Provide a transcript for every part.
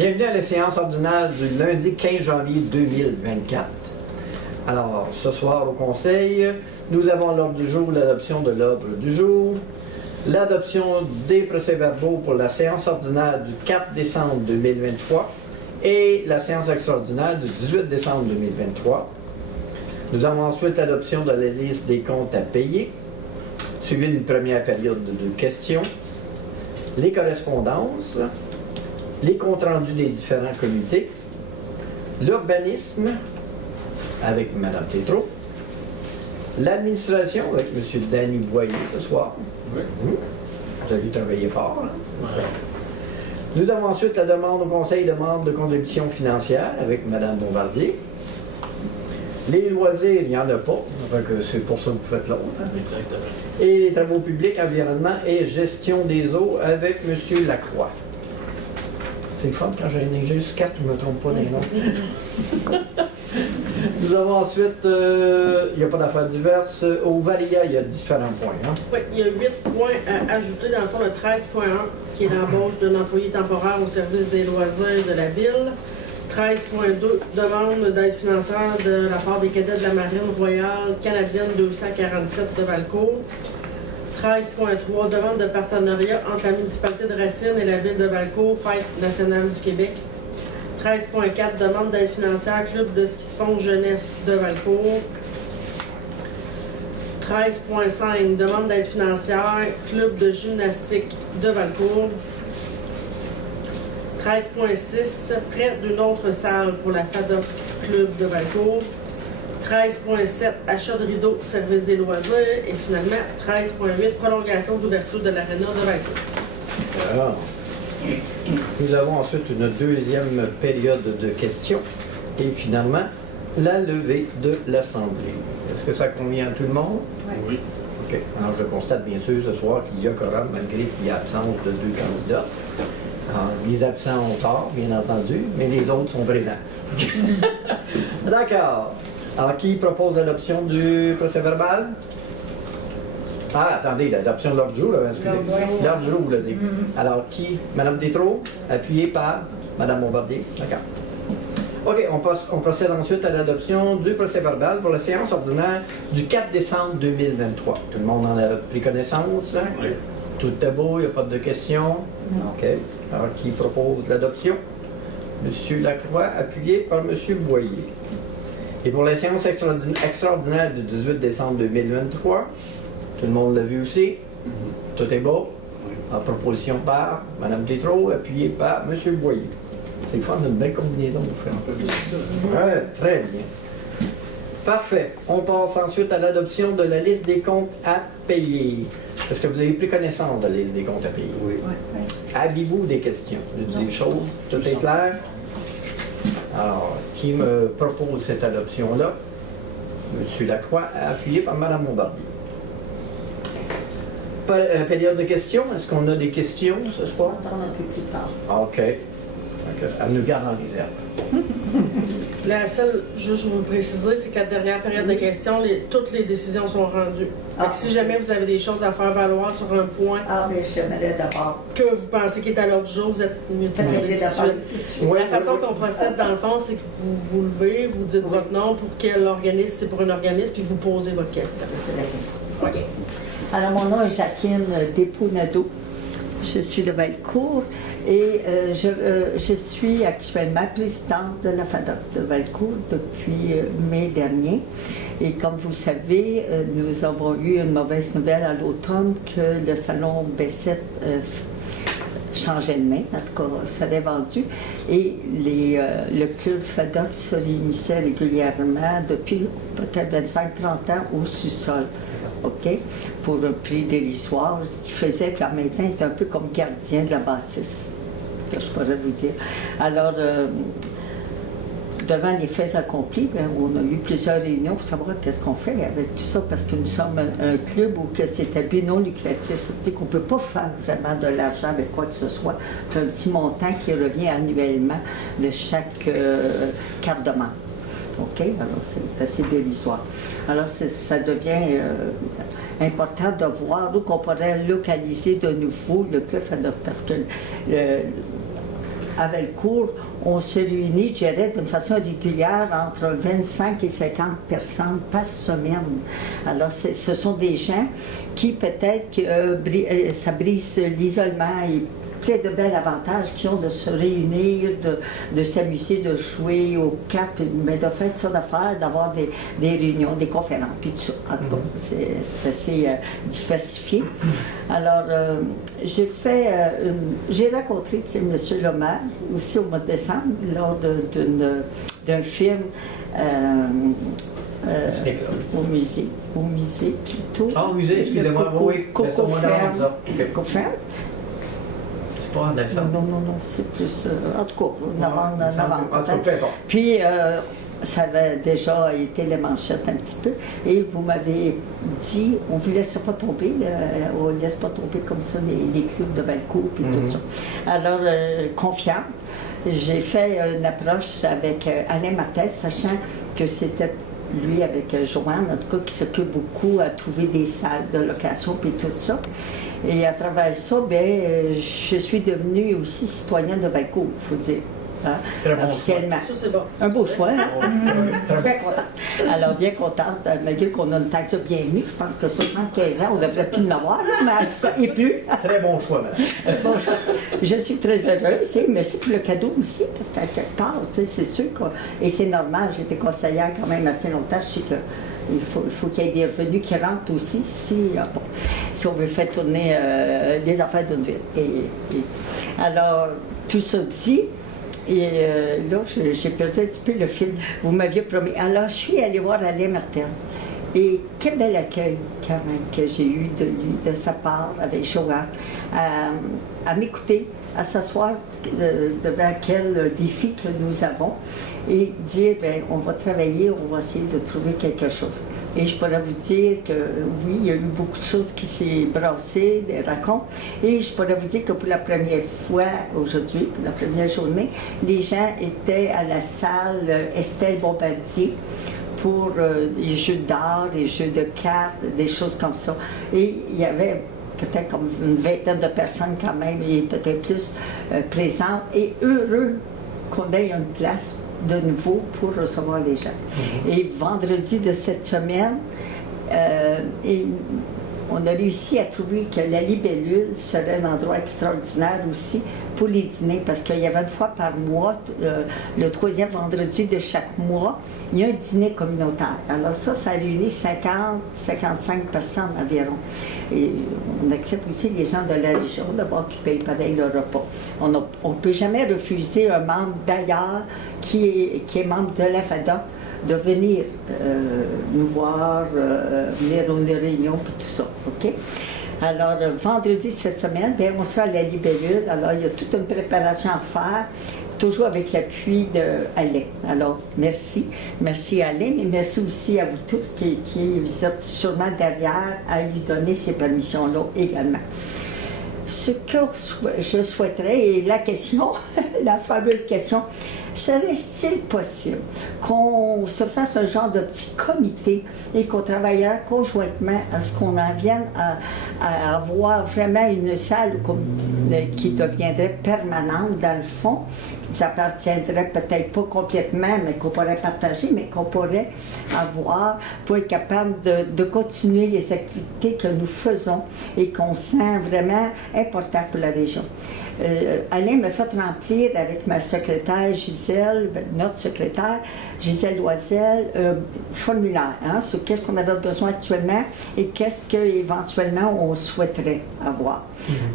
Bienvenue à la séance ordinaire du lundi 15 janvier 2024. Alors, ce soir au Conseil, nous avons l'ordre du jour, l'adoption de l'ordre du jour, l'adoption des procès-verbaux pour la séance ordinaire du 4 décembre 2023 et la séance extraordinaire du 18 décembre 2023. Nous avons ensuite l'adoption de la liste des comptes à payer, suivi d'une première période de questions, les correspondances, les comptes rendus des différents comités, l'urbanisme avec Mme Tétrault, l'administration avec M. Danny Boyer ce soir. Oui. Vous avez travaillé fort. Hein? Ouais. Nous avons ensuite la demande au Conseil de membres de contribution financière avec Mme Bombardier. Les loisirs, il n'y en a pas, enfin que c'est pour ça que vous faites l'autre. Hein? Exactement. Et les travaux publics, environnement et gestion des eaux avec M. Lacroix. C'est le fun quand j'ai juste 4, je ne me trompe pas des noms. Nous avons ensuite, il n'y a pas d'affaires diverses. Au Varia, il y a différents points. Hein? Oui, il y a 8 points à ajouter. Dans le fond, le 13.1, qui est l'embauche d'un employé temporaire au service des loisirs de la Ville. 13.2, demande d'aide financière de la part des cadets de la Marine royale canadienne 247 de Valcourt. 13.3, demande de partenariat entre la municipalité de Racine et la Ville de Valcourt, Fête nationale du Québec. 13.4, demande d'aide financière, Club de ski de fond jeunesse de Valcourt. 13.5, demande d'aide financière, Club de gymnastique de Valcourt. 13.6, prêt d'une autre salle pour la FADOC Club de Valcourt. 13.7, achat de rideaux, service des loisirs. Et finalement, 13.8, prolongation d'ouverture de l'aréna de Valcourt. Alors, nous avons ensuite une deuxième période de questions. Et finalement, la levée de l'Assemblée. Est-ce que ça convient à tout le monde? Oui. OK. Alors, je constate bien sûr ce soir qu'il y a quorum malgré qu'il y a absence de 2 candidats. Alors, les absents ont tort, bien entendu, mais les autres sont présents. D'accord. Alors, qui propose l'adoption du procès-verbal? Ah, attendez, l'adoption de l'ordre du jour, excusez. L'ordre du jour, vous l'avez dit. Alors, qui? Mme Tétrault, appuyée par Mme Bombardier. D'accord. OK, on procède ensuite à l'adoption du procès-verbal pour la séance ordinaire du 4 décembre 2023. Tout le monde en a pris connaissance? Hein? Oui. Tout est beau, il n'y a pas de questions? OK. Alors, qui propose l'adoption? M. Lacroix, appuyé par M. Boyer. Et pour la séance extraordinaire du 18 décembre 2023, tout le monde l'a vu aussi? Tout est beau? Oui. En proposition par Mme Tétrault, appuyée par M. Boyer. C'est le fun, une belle combinaison vous faites. On peut bien ça. Oui, très bien. Parfait. On passe ensuite à l'adoption de la liste des comptes à payer. Est-ce que vous avez pris connaissance de la liste des comptes à payer? Oui. Avez-vous des questions? Des choses? Tout est clair? Alors, qui me propose cette adoption-là? M. Lacroix, appuyé par Mme Bombardier. Période de questions. Est-ce qu'on a des questions ce soir? On va attendre un peu plus tard. OK. Elle nous garde en réserve. La seule, juste je vous le préciser, c'est que la dernière période de questions, toutes les décisions sont rendues. Fait que si jamais vous avez des choses à faire valoir sur un point Ah, mais je m'allais d'abord. que vous pensez qu'il est à l'ordre du jour, vous êtes mieux de parler tout de suite. Oui, La façon qu'on procède, dans le fond, c'est que vous levez, vous dites votre nom, pour quel organisme, c'est pour un organisme, puis vous posez votre question. C'est la question. OK. Alors, mon nom est Jacqueline Despoux-Nadeau. Je suis de Valcourt et je suis actuellement présidente de la FADOC de Valcourt depuis mai dernier. Et comme vous savez, nous avons eu une mauvaise nouvelle à l'automne que le salon B7 changeait de main, en tout cas, serait vendu. Et le club FADOC se réunissait régulièrement depuis peut-être 25-30 ans au sous-sol. OK? Pour un prix dérisoire, ce qui faisait qu'en même temps, il était un peu comme gardien de la bâtisse, que je pourrais vous dire. Alors, devant les faits accomplis, bien, on a eu plusieurs réunions pour savoir qu'est-ce qu'on fait avec tout ça, parce que nous sommes un club où c'est à but non lucratif. C'est-à-dire qu'on ne peut pas faire vraiment de l'argent avec quoi que ce soit. C'est un petit montant qui revient annuellement de chaque carte de membre. OK? Alors, c'est assez dérisoire. Alors, ça devient important de voir où on pourrait localiser de nouveau le club FADOC, parce que à Valcourt, on se réunit, je dirais, d'une façon régulière entre 25 et 50 personnes par semaine. Alors, ce sont des gens qui, peut-être, ça brise l'isolement et plein de bels avantages qui ont de se réunir, de s'amuser, de jouer au cap, mais de faire ça d'affaires, d'avoir des réunions, des conférences, puis tout ça. En tout cas, c'est assez diversifié. Alors, j'ai rencontré M. Lemaire aussi au mois de décembre lors d'un film au musée plutôt. Ah, au musée, excusez-moi, oui, Coco Ferme. Pas en décembre. Non, c'est plus en tout cas, novembre. Peut-être. Puis, ça avait déjà été les manchettes un petit peu. Et vous m'avez dit, on ne vous laisse pas tomber, on ne laisse pas tomber comme ça les clubs de Valcourt et tout ça. Alors, confiant, j'ai fait une approche avec Alain Martel, sachant que c'était lui avec Joanne, en tout cas, qui s'occupe beaucoup à trouver des salles de location et tout ça. Et à travers ça, je suis devenue aussi citoyenne de Valcourt, il faut dire. Hein, officiellement. Ça, c'est bon. Un beau choix, hein? Bien contente. Alors, bien contente, malgré qu'on a une taxe bien mise, je pense que 75 ans, on devrait plus en avoir, mais en tout cas, et plus. Très bon choix, madame. Bon choix. Je suis très heureuse, et merci pour le cadeau aussi, parce qu'à quelque part, c'est sûr et c'est normal, j'étais conseillère quand même assez longtemps, je sais que il faut qu'il y ait des revenus qui rentrent aussi si on veut faire tourner les affaires d'une ville. Alors, tout ça dit, et là, j'ai perdu un petit peu le fil. Vous m'aviez promis. Alors, je suis allée voir Alain Martel. Et quel bel accueil, quand même, que j'ai eu de lui, de sa part, avec Joanne, à m'écouter, à s'asseoir devant quel défi que nous avons et dire, on va travailler, on va essayer de trouver quelque chose. Et je pourrais vous dire que oui, il y a eu beaucoup de choses qui s'est brassées, des racontes, et je pourrais vous dire que pour la première fois aujourd'hui, pour la première journée, les gens étaient à la salle Estelle Bombardier pour des jeux d'art, des jeux de cartes, des choses comme ça. Et il y avait peut-être comme une vingtaine de personnes quand même, et peut-être plus présentes, et heureux qu'on ait une place de nouveau pour recevoir les gens. Et vendredi de cette semaine, on a réussi à trouver que la Libellule serait un endroit extraordinaire aussi pour les dîners, parce qu'il y avait une fois par mois, le 3e vendredi de chaque mois, il y a un dîner communautaire. Alors ça réunit 50-55 personnes environ. Et on accepte aussi les gens de la région, d'abord, qui payent pareil le repas. On ne peut jamais refuser un membre d'ailleurs qui est membre de la FADA de venir nous voir, venir à une réunion, puis tout ça, OK? Alors, vendredi de cette semaine, on sera à la Libellule. Alors, il y a toute une préparation à faire, toujours avec l'appui d'Alain. Alors, merci. Merci à Alain, mais merci aussi à vous tous qui êtes sûrement derrière à lui donner ces permissions-là également. Ce que je souhaiterais, et la question, la fameuse question, serait-il possible qu'on se fasse un genre de petit comité et qu'on travaille conjointement à ce qu'on en vienne à avoir vraiment une salle qui deviendrait permanente dans le fond, qui ne s'appartiendrait peut-être pas complètement, mais qu'on pourrait partager, mais qu'on pourrait avoir pour être capable de continuer les activités que nous faisons et qu'on sent vraiment important pour la région. Alain m'a fait remplir avec ma secrétaire Gisèle, notre secrétaire Gisèle Loisel, formulaire sur qu'est-ce qu'on avait besoin actuellement et qu'est-ce qu'éventuellement on souhaiterait avoir.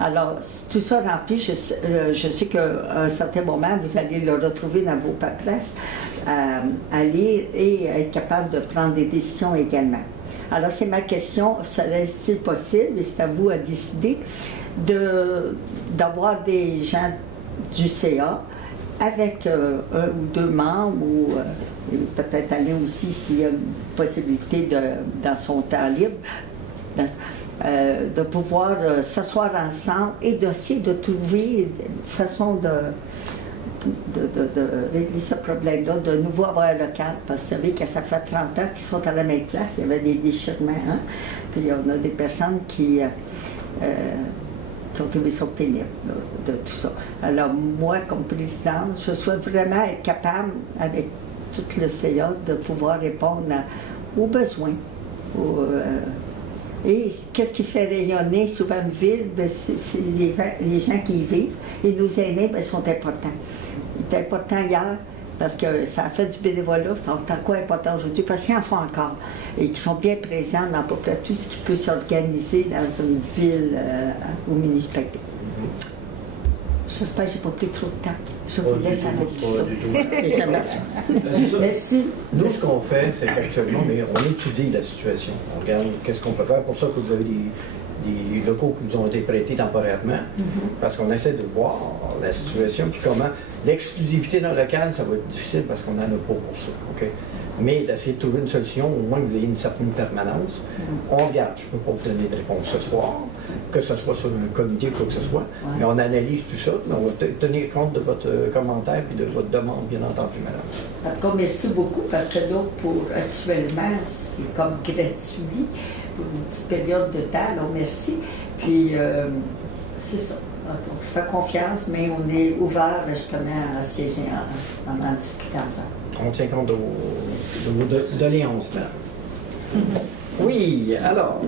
Alors, tout ça rempli, je sais qu'à un certain moment, vous allez le retrouver dans vos paperasses à lire et être capable de prendre des décisions également. Alors, c'est ma question, serait-il possible, et c'est à vous à décider, d'avoir des gens du CA avec un ou deux membres ou peut-être aller aussi s'il y a une possibilité dans son temps libre, de pouvoir s'asseoir ensemble et d'essayer de trouver une façon de régler ce problème-là, de nouveau avoir un local, parce que vous savez que ça fait 30 ans qu'ils sont à la même place, il y avait des déchirements, puis on a des personnes qui qui ont trouvé ça pénible, là, de tout ça. Alors, moi, comme présidente, je souhaite vraiment être capable, avec tout le CA, de pouvoir répondre aux besoins. Et qu'est-ce qui fait rayonner souvent une ville? Ben, c'est les gens qui y vivent. Et nos aînés, ben, sont importants. Ils étaient importants hier parce que ça a fait du bénévolat, c'est encore important aujourd'hui parce qu'ils en font encore et qui sont bien présents dans à peu près tout ce qui peut s'organiser dans une ville ou municipalité. J'espère que je n'ai pas pris trop de temps. Je vous laisse avec tout ça. Merci. Nous, ce qu'on fait, c'est qu'actuellement, on étudie la situation. On regarde qu'est-ce qu'on peut faire. Pour ça que vous avez des locaux qui nous ont été prêtés temporairement, parce qu'on essaie de voir la situation, puis comment l'exclusivité dans le local, ça va être difficile parce qu'on n'en a pas pour ça. Okay? Mais d'essayer de trouver une solution, au moins que vous ayez une certaine permanence. On regarde, je ne peux pas vous donner de réponse ce soir, que ce soit sur un comité ou quoi que ce soit, mais on analyse tout ça, mais on va tenir compte de votre commentaire et de votre demande, bien entendu, madame. D'accord, merci beaucoup, parce que là, actuellement, c'est comme gratuit pour une petite période de temps, alors merci. Puis, c'est ça. Donc, on fait confiance, mais on est ouvert justement à siéger en discutant ensemble. On tient compte de vos doléances, madame. Oui, alors,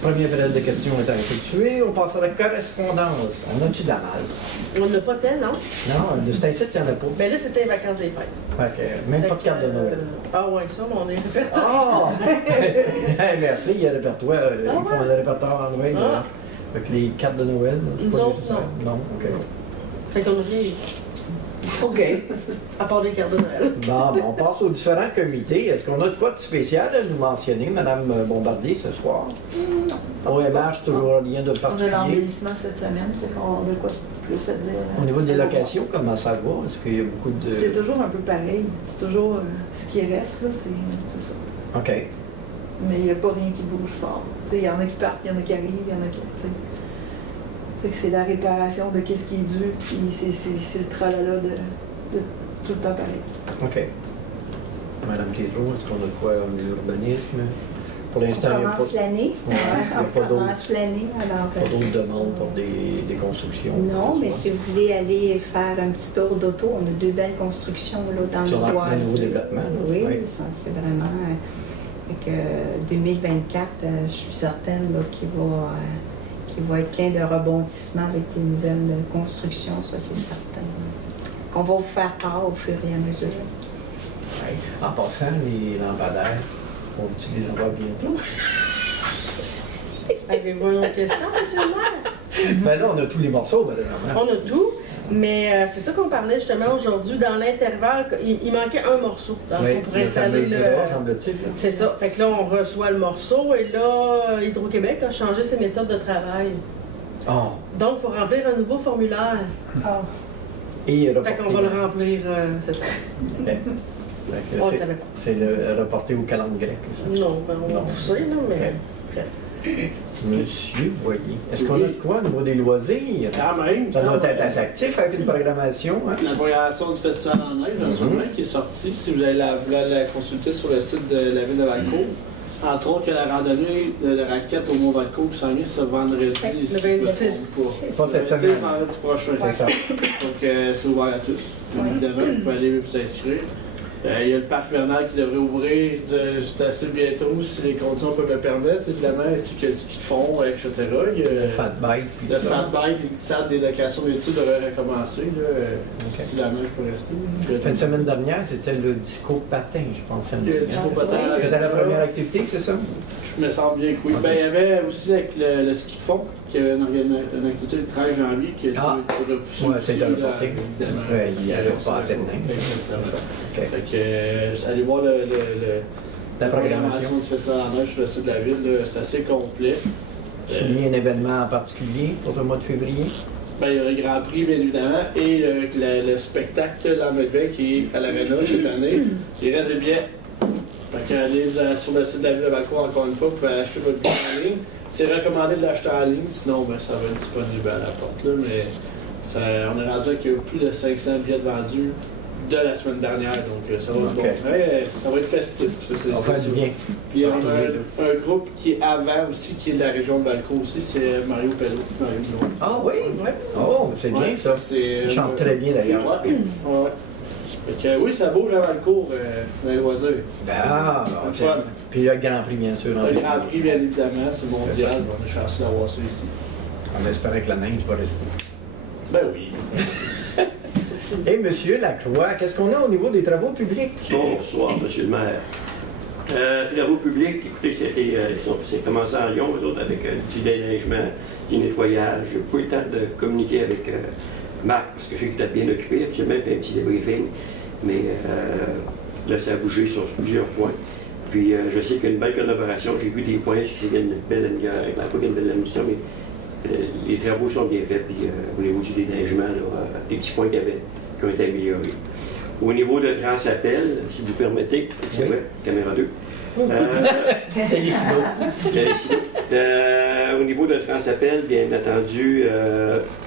première période de questions étant effectuée, on passe à la correspondance. On a-tu de la malle? On n'a pas tel, non? Non, de cet incite, il n'y en a pas. Mais là, c'était les vacances des fêtes. Fait que, même pas de carte de Noël. Ah ouais, ça, mais on est répertoire. Ah! Hey, merci, il y a le répertoire. Ils font le répertoire en Noël. Avec les cartes de Noël. Nous autres, non. Non, OK. Fait qu'on a rien. OK. À part des cartes de Noël. Bon, on passe aux différents comités. Est-ce qu'on a de quoi de spécial à nous mentionner, Mme Bombardier, ce soir? Non. OMH, toujours rien de On a particulier. l'embellissement cette semaine, fait qu'on a de quoi plus à dire. Au niveau des locations, comment ça va? Est-ce qu'il y a beaucoup de... C'est toujours un peu pareil. C'est toujours ce qui reste, là, c'est ça. OK. Mais il n'y a pas rien qui bouge fort. Il y en a qui partent, il y en a qui arrivent, il y en a qui... Fait que c'est la réparation de qu'est-ce qui est dû, puis c'est le tralala de tout le temps pareil. OK. Madame Tétrault, est-ce qu'on a de quoi en urbanisme? Pour l'instant, il n'y a pas... commence l'année. Ouais, On commence l'année, alors... Pas d'autres demandes pour des constructions? Non, mais si vous voulez aller faire un petit tour d'auto, on a 2 belles constructions là, dans Sur le bois. un nouveau développement? Oui, oui. ça, c'est vraiment... Fait que 2024, je suis certaine là, qu'il va être plein de rebondissements avec des nouvelles constructions, ça c'est certain. Qu'on va vous faire part au fur et à mesure. Oui. En passant, les lampadaires, on utilise les avoir bientôt? Avez-vous une autre question, monsieur le maire? Ben là, on a tous les morceaux, madame. On a tout, mais c'est ça qu'on parlait justement aujourd'hui. Dans l'intervalle, il manquait un morceau dans le fond, pour installer le... semble-t-il. C'est ça. Fait que là, on reçoit le morceau et là, Hydro-Québec a changé ses méthodes de travail. Oh. Donc, il faut remplir un nouveau formulaire. Ah. Et Fait qu'on va le remplir, c'est ça. On le savait pas. C'est reporté au calendrier grec. Ça. Non, ben on va pousser, là, mais bref. Monsieur Boyer, est-ce qu'on a de quoi au niveau des loisirs? Quand même. Ça doit être assez actif avec une programmation. Hein? La programmation du Festival en neige, en ce moment, qui est sortie. Si vous allez la consulter sur le site de la ville de Valcourt. Entre autres, il y a la randonnée de raquette au Mont-Valcourt qui s'en vient ce vendredi. Le si je me 26. trompe Pas cette C'est semaine. vendredi prochain. C'est ça. Donc, c'est ouvert à tous. Évidemment, vous pouvez aller vous inscrire. Il y a le parc vernal qui devrait ouvrir juste assez bientôt si les conditions peuvent le permettre. Évidemment, ainsi que ce qu'ils font, etc. Il y a, Le fat bike. Puis le ça. fat bike, les salles des locations d'études devraient recommencer Ok. si la neige peut rester. Une semaine dernière, c'était le disco patin, je pense. Samedi. Le disco patin. C'était la première activité, c'est ça? Je me sens bien que oui. Ben, il y avait aussi avec le ski de fond, qui avait une activité le 13 janvier qui a été repoussée. Ouais, c'est de aussi, là, reporter. évidemment. Ouais, il y avait pas assez de neige. Exactement. Ok. Fait que, allez voir La programmation. du Festival en neige sur le site de la ville, là, c'est assez complet. Souligner un événement en particulier pour le mois de février? Ben, il y a le Grand Prix, bien évidemment, et le spectacle Lamedbec qui est à l'Arena cette année. Il reste des billets. Fait que allez sur le site de la ville de Valcourt, encore une fois, vous pouvez acheter votre billet en ligne. C'est recommandé de l'acheter en ligne, sinon ben, ça va être disponible à la porte. Là, mais on est rendu qu'il y a plus de 500 billets vendus de la semaine dernière. Donc, ça va être Ok. bon. Ouais, ça va être festif. Ça va faire du bien. Puis il y a Entre les deux. un groupe qui est avant aussi, qui est de la région de Valco aussi, c'est Mario Pello. Mario Pello. Ah oui? Ouais. Oh, c'est bien Ouais, ça. c'est, Il chante très bien d'ailleurs. Ouais. Ouais. Fait que, oui, ça bouge à Valcourt dans les loisirs. Ah, C'est ok. fun. Puis il y a le Grand Prix, bien sûr. Le Grand Prix, bien évidemment, c'est mondial. On est chanceux d'avoir ça ici. On espérait que la neige va rester. Ben oui. Et Monsieur Lacroix, qu'est-ce qu'on a au niveau des travaux publics? Bonsoir, Monsieur le maire. Travaux publics, écoutez, c'est commencé en Lyon, eux autres, avec un petit déneigement, petit nettoyage. J'ai pas eu le temps de communiquer avec Marc, parce que je sais qu'il était bien occupé. J'ai même fait un petit débriefing. Mais là, ça a bougé sur plusieurs points. Puis je sais qu'il y a une belle collaboration. J'ai vu des points, je sais qu'il y a une belle amélioration, pas une belle amélioration, mais les travaux sont bien faits. Puis au niveau du déneigement, là, des petits points qui ont été améliorés. Au niveau de Transappel, si vous permettez, c'est vrai, caméra 2. Au niveau de Transappel, bien entendu,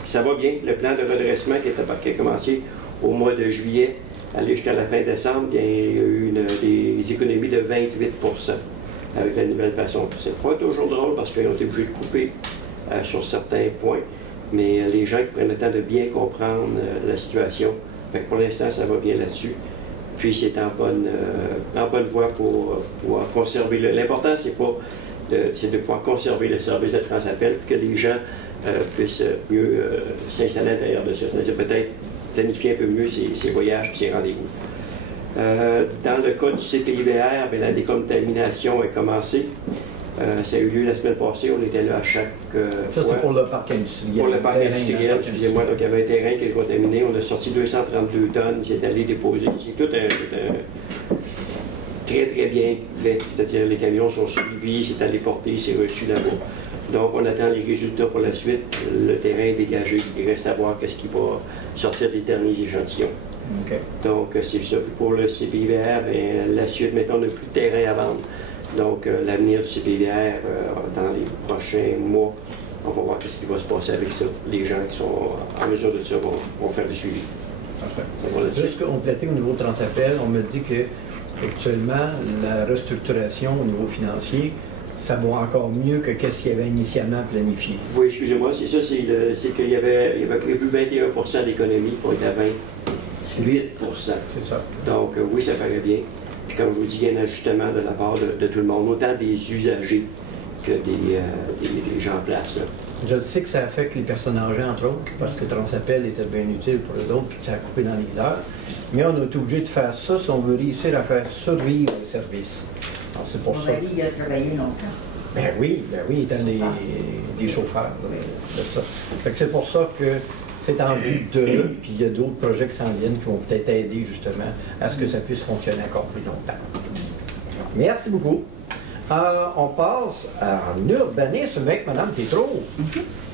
ça va bien. Le plan de redressement qui a commencé au mois de juillet, aller jusqu'à la fin décembre, bien, il y a eu des économies de 28% avec la nouvelle façon. C'est pas toujours drôle parce qu'ils ont été obligés de couper sur certains points, mais les gens qui prennent le temps de bien comprendre la situation, fait que pour l'instant, ça va bien là-dessus. Puis c'est en bonne voie pour pouvoir conserver. L'important, c'est de pouvoir conserver le service de Transappel, puis que les gens puissent mieux s'installer à l'intérieur de ça. C'est-à-dire peut-être planifier un peu mieux ses voyages et ses rendez-vous. Dans le cas du CPIVR, bien, la décontamination a commencé. Ça a eu lieu la semaine passée. On était là à chaque Ça, fois. c'est pour le parc industriel. Pour le parc Terrain, industriel, hein, excusez-moi, donc il y avait un terrain qui est contaminé. On a sorti 232 tonnes. C'est allé déposer. C'est tout un très, très bien fait. C'est-à-dire les camions sont suivis, c'est allé porter, c'est reçu là-bas. Donc on attend les résultats pour la suite. Le terrain est dégagé. Il reste à voir qu'est-ce qui va sortir des derniers échantillons. OK. Donc c'est ça. Puis pour le CPIVR, bien, la suite, maintenant, on n'a plus de terrain à vendre. Donc, l'avenir du CPIVR, dans les prochains mois, on va voir ce qui va se passer avec ça. Les gens qui sont en mesure de ça vont faire le suivi. Parfait. Ça va là-dessus. Juste compléter au niveau de Transappel, on me dit que actuellement, la restructuration au niveau financier, ça va encore mieux que ce qu'il y avait initialement planifié. Oui, excusez-moi, c'est ça, c'est qu'il y avait prévu 21% d'économie pour être à 28%. C'est ça. Donc, oui, ça paraît bien. Puis comme je vous dis, il y a un ajustement de la part de tout le monde, autant des usagers que des gens en place. Là. Je sais que ça affecte les personnes âgées, entre autres, parce que Transappel était bien utile pour eux autres, puis que ça a coupé dans les heures. Mais on est obligé de faire ça si on veut réussir à faire survivre le service. Alors, c'est pour ça. Il a travaillé longtemps. Ben oui, étant les chauffeurs. Là, de ça. Fait que c'est pour ça que c'est en vue de, puis il y a d'autres projets qui s'en viennent qui vont peut-être aider justement à ce que ça puisse fonctionner encore plus longtemps. Merci beaucoup. On passe en urbanisme avec Mme Tétrault.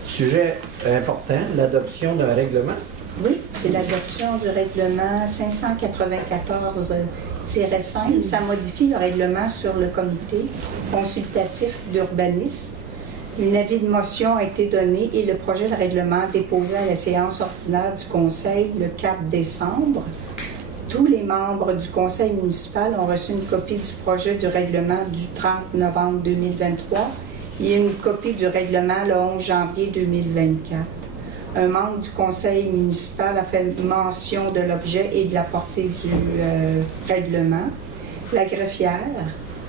Sujet important, l'adoption d'un règlement. Oui, c'est l'adoption du règlement 594-5. Ça modifie le règlement sur le comité consultatif d'urbanisme. Une avis de motion a été donné et le projet de règlement déposé à la séance ordinaire du Conseil le 4 décembre. Tous les membres du Conseil municipal ont reçu une copie du projet du règlement du 30 novembre 2023 et une copie du règlement le 11 janvier 2024. Un membre du Conseil municipal a fait mention de l'objet et de la portée du règlement. La greffière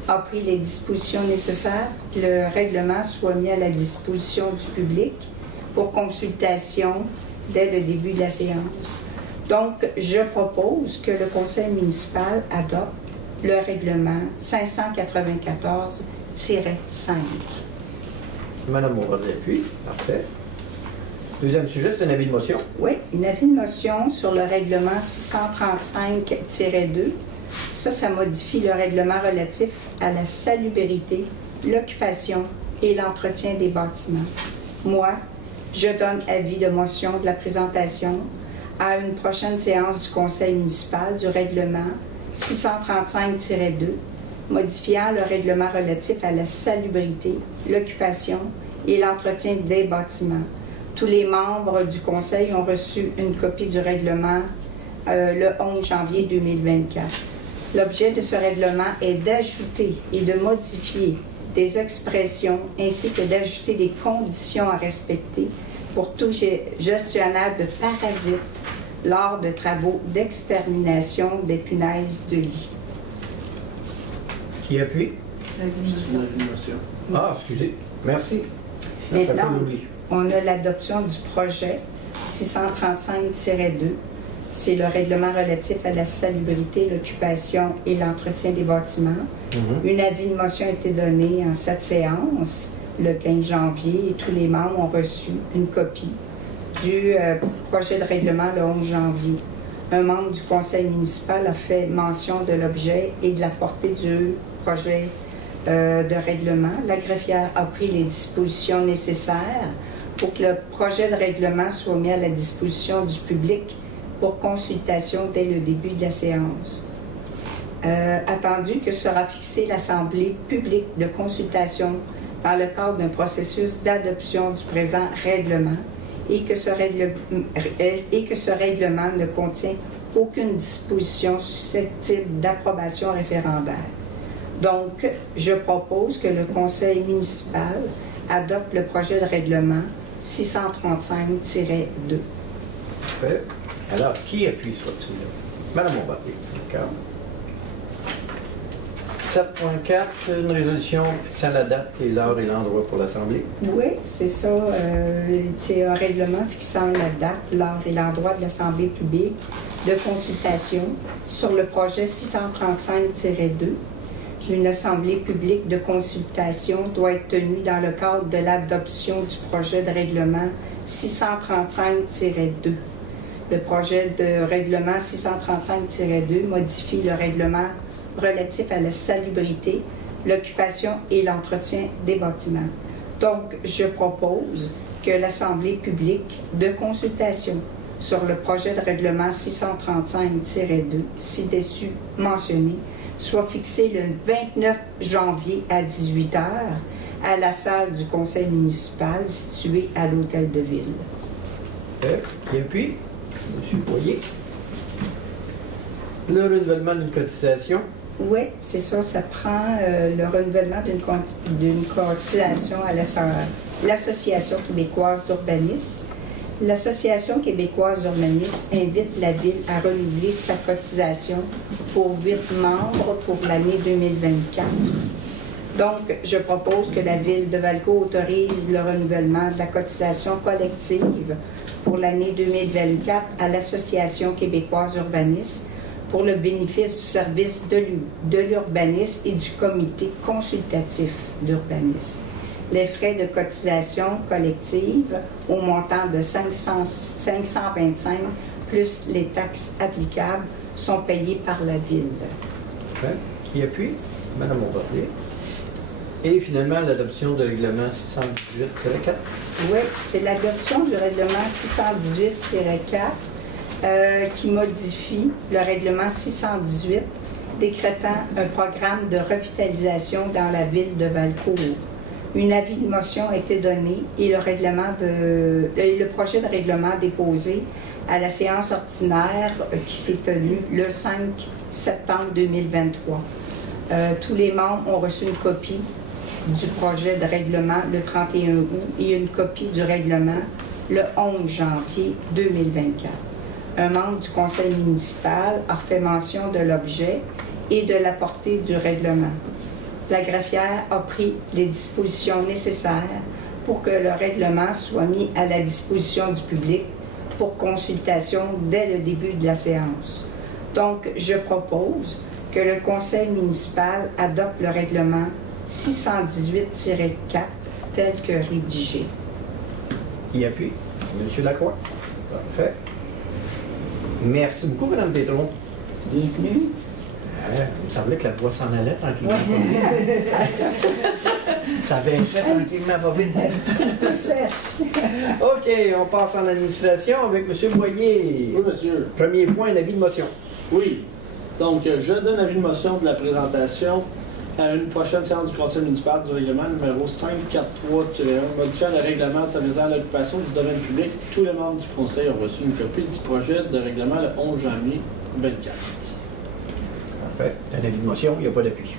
a pris les dispositions nécessaires que le règlement soit mis à la disposition du public pour consultation dès le début de la séance. Donc, je propose que le conseil municipal adopte le règlement 594-5. Madame Moreau-Dupuis, parfait. Deuxième sujet, c'est un avis de motion. Oui, une avis de motion sur le règlement 635-2. Ça modifie le règlement relatif à la salubrité, l'occupation et l'entretien des bâtiments. Moi, je donne avis de motion de la présentation à une prochaine séance du conseil municipal du règlement 635-2, modifiant le règlement relatif à la salubrité, l'occupation et l'entretien des bâtiments. Tous les membres du conseil ont reçu une copie du règlement le 11 janvier 2024. L'objet de ce règlement est d'ajouter et de modifier des expressions ainsi que d'ajouter des conditions à respecter pour tout gestionnaire de parasites lors de travaux d'extermination des punaises de lit. Qui appuie? C'est une notion. Ah, excusez. Merci. Maintenant, Je l'oublie. on a l'adoption du projet 635-2. C'est le règlement relatif à la salubrité, l'occupation et l'entretien des bâtiments. Une avis de motion a été donné en cette séance, le 15 janvier, et tous les membres ont reçu une copie du projet de règlement le 11 janvier. Un membre du conseil municipal a fait mention de l'objet et de la portée du projet de règlement. La greffière a pris les dispositions nécessaires pour que le projet de règlement soit mis à la disposition du public pour consultation dès le début de la séance. Attendu que sera fixée l'Assemblée publique de consultation dans le cadre d'un processus d'adoption du présent règlement et que ce règlement ne contient aucune disposition susceptible d'approbation référendaire. Donc, je propose que le conseil municipal adopte le projet de règlement 635-2. Parfait. Alors, qui appuie sur celui-là? Madame Bombardier. D'accord. 7.4, une résolution fixant la date et l'heure et l'endroit pour l'Assemblée. Oui, c'est ça. C'est un règlement fixant la date, l'heure et l'endroit de l'Assemblée publique de consultation sur le projet 635-2. Une assemblée publique de consultation doit être tenue dans le cadre de l'adoption du projet de règlement 635-2. Le projet de règlement 635-2 modifie le règlement relatif à la salubrité, l'occupation et l'entretien des bâtiments. Donc, je propose que l'assemblée publique de consultation sur le projet de règlement 635-2, ci-dessus mentionné, soit fixé le 29 janvier à 18h à la salle du conseil municipal située à l'hôtel de ville. Qui appuie? M. Boyer. Le renouvellement d'une cotisation. Oui, c'est ça. Ça prend le renouvellement d'une cotisation à l'Association québécoise d'urbanisme. L'Association québécoise d'urbanisme invite la Ville à renouveler sa cotisation pour 8 membres pour l'année 2024. Donc, je propose que la Ville de Valcourt autorise le renouvellement de la cotisation collective pour l'année 2024 à l'Association québécoise d'urbanisme pour le bénéfice du service de l'urbanisme et du comité consultatif d'urbanisme. Les frais de cotisation collective au montant de 525 plus les taxes applicables sont payés par la Ville. Qui appuie? Madame Bombardier. Et finalement, l'adoption du règlement 618-4. Oui, c'est l'adoption du règlement 618-4 qui modifie le règlement 618 décrétant un programme de revitalisation dans la ville de Valcourt. Une avis de motion a été donné et le projet de règlement déposé à la séance ordinaire qui s'est tenue le 5 septembre 2023. Tous les membres ont reçu une copie du projet de règlement le 31 août et une copie du règlement le 11 janvier 2024. Un membre du conseil municipal a fait mention de l'objet et de la portée du règlement. La greffière a pris les dispositions nécessaires pour que le règlement soit mis à la disposition du public pour consultation dès le début de la séance. Donc, je propose que le conseil municipal adopte le règlement 618-4 tel que rédigé. Qui appuie? M. Lacroix. Parfait. Merci beaucoup, Mme Pétron. Bienvenue. Il me semblait que la voix s'en allait tranquillement. Ça baissait tranquillement pas vite. Un petit peu sèche. OK, on passe en administration avec M. Boyer. Oui, monsieur. Premier point, un avis de motion. Oui. Donc, je donne avis de motion de la présentation à une prochaine séance du Conseil municipal du règlement numéro 543-1, modifiant le règlement autorisant l'occupation du domaine public. Tous les membres du Conseil ont reçu une copie du projet de règlement le 11 janvier 2024. Parfait. T'as un avis de motion, il n'y a pas d'appui.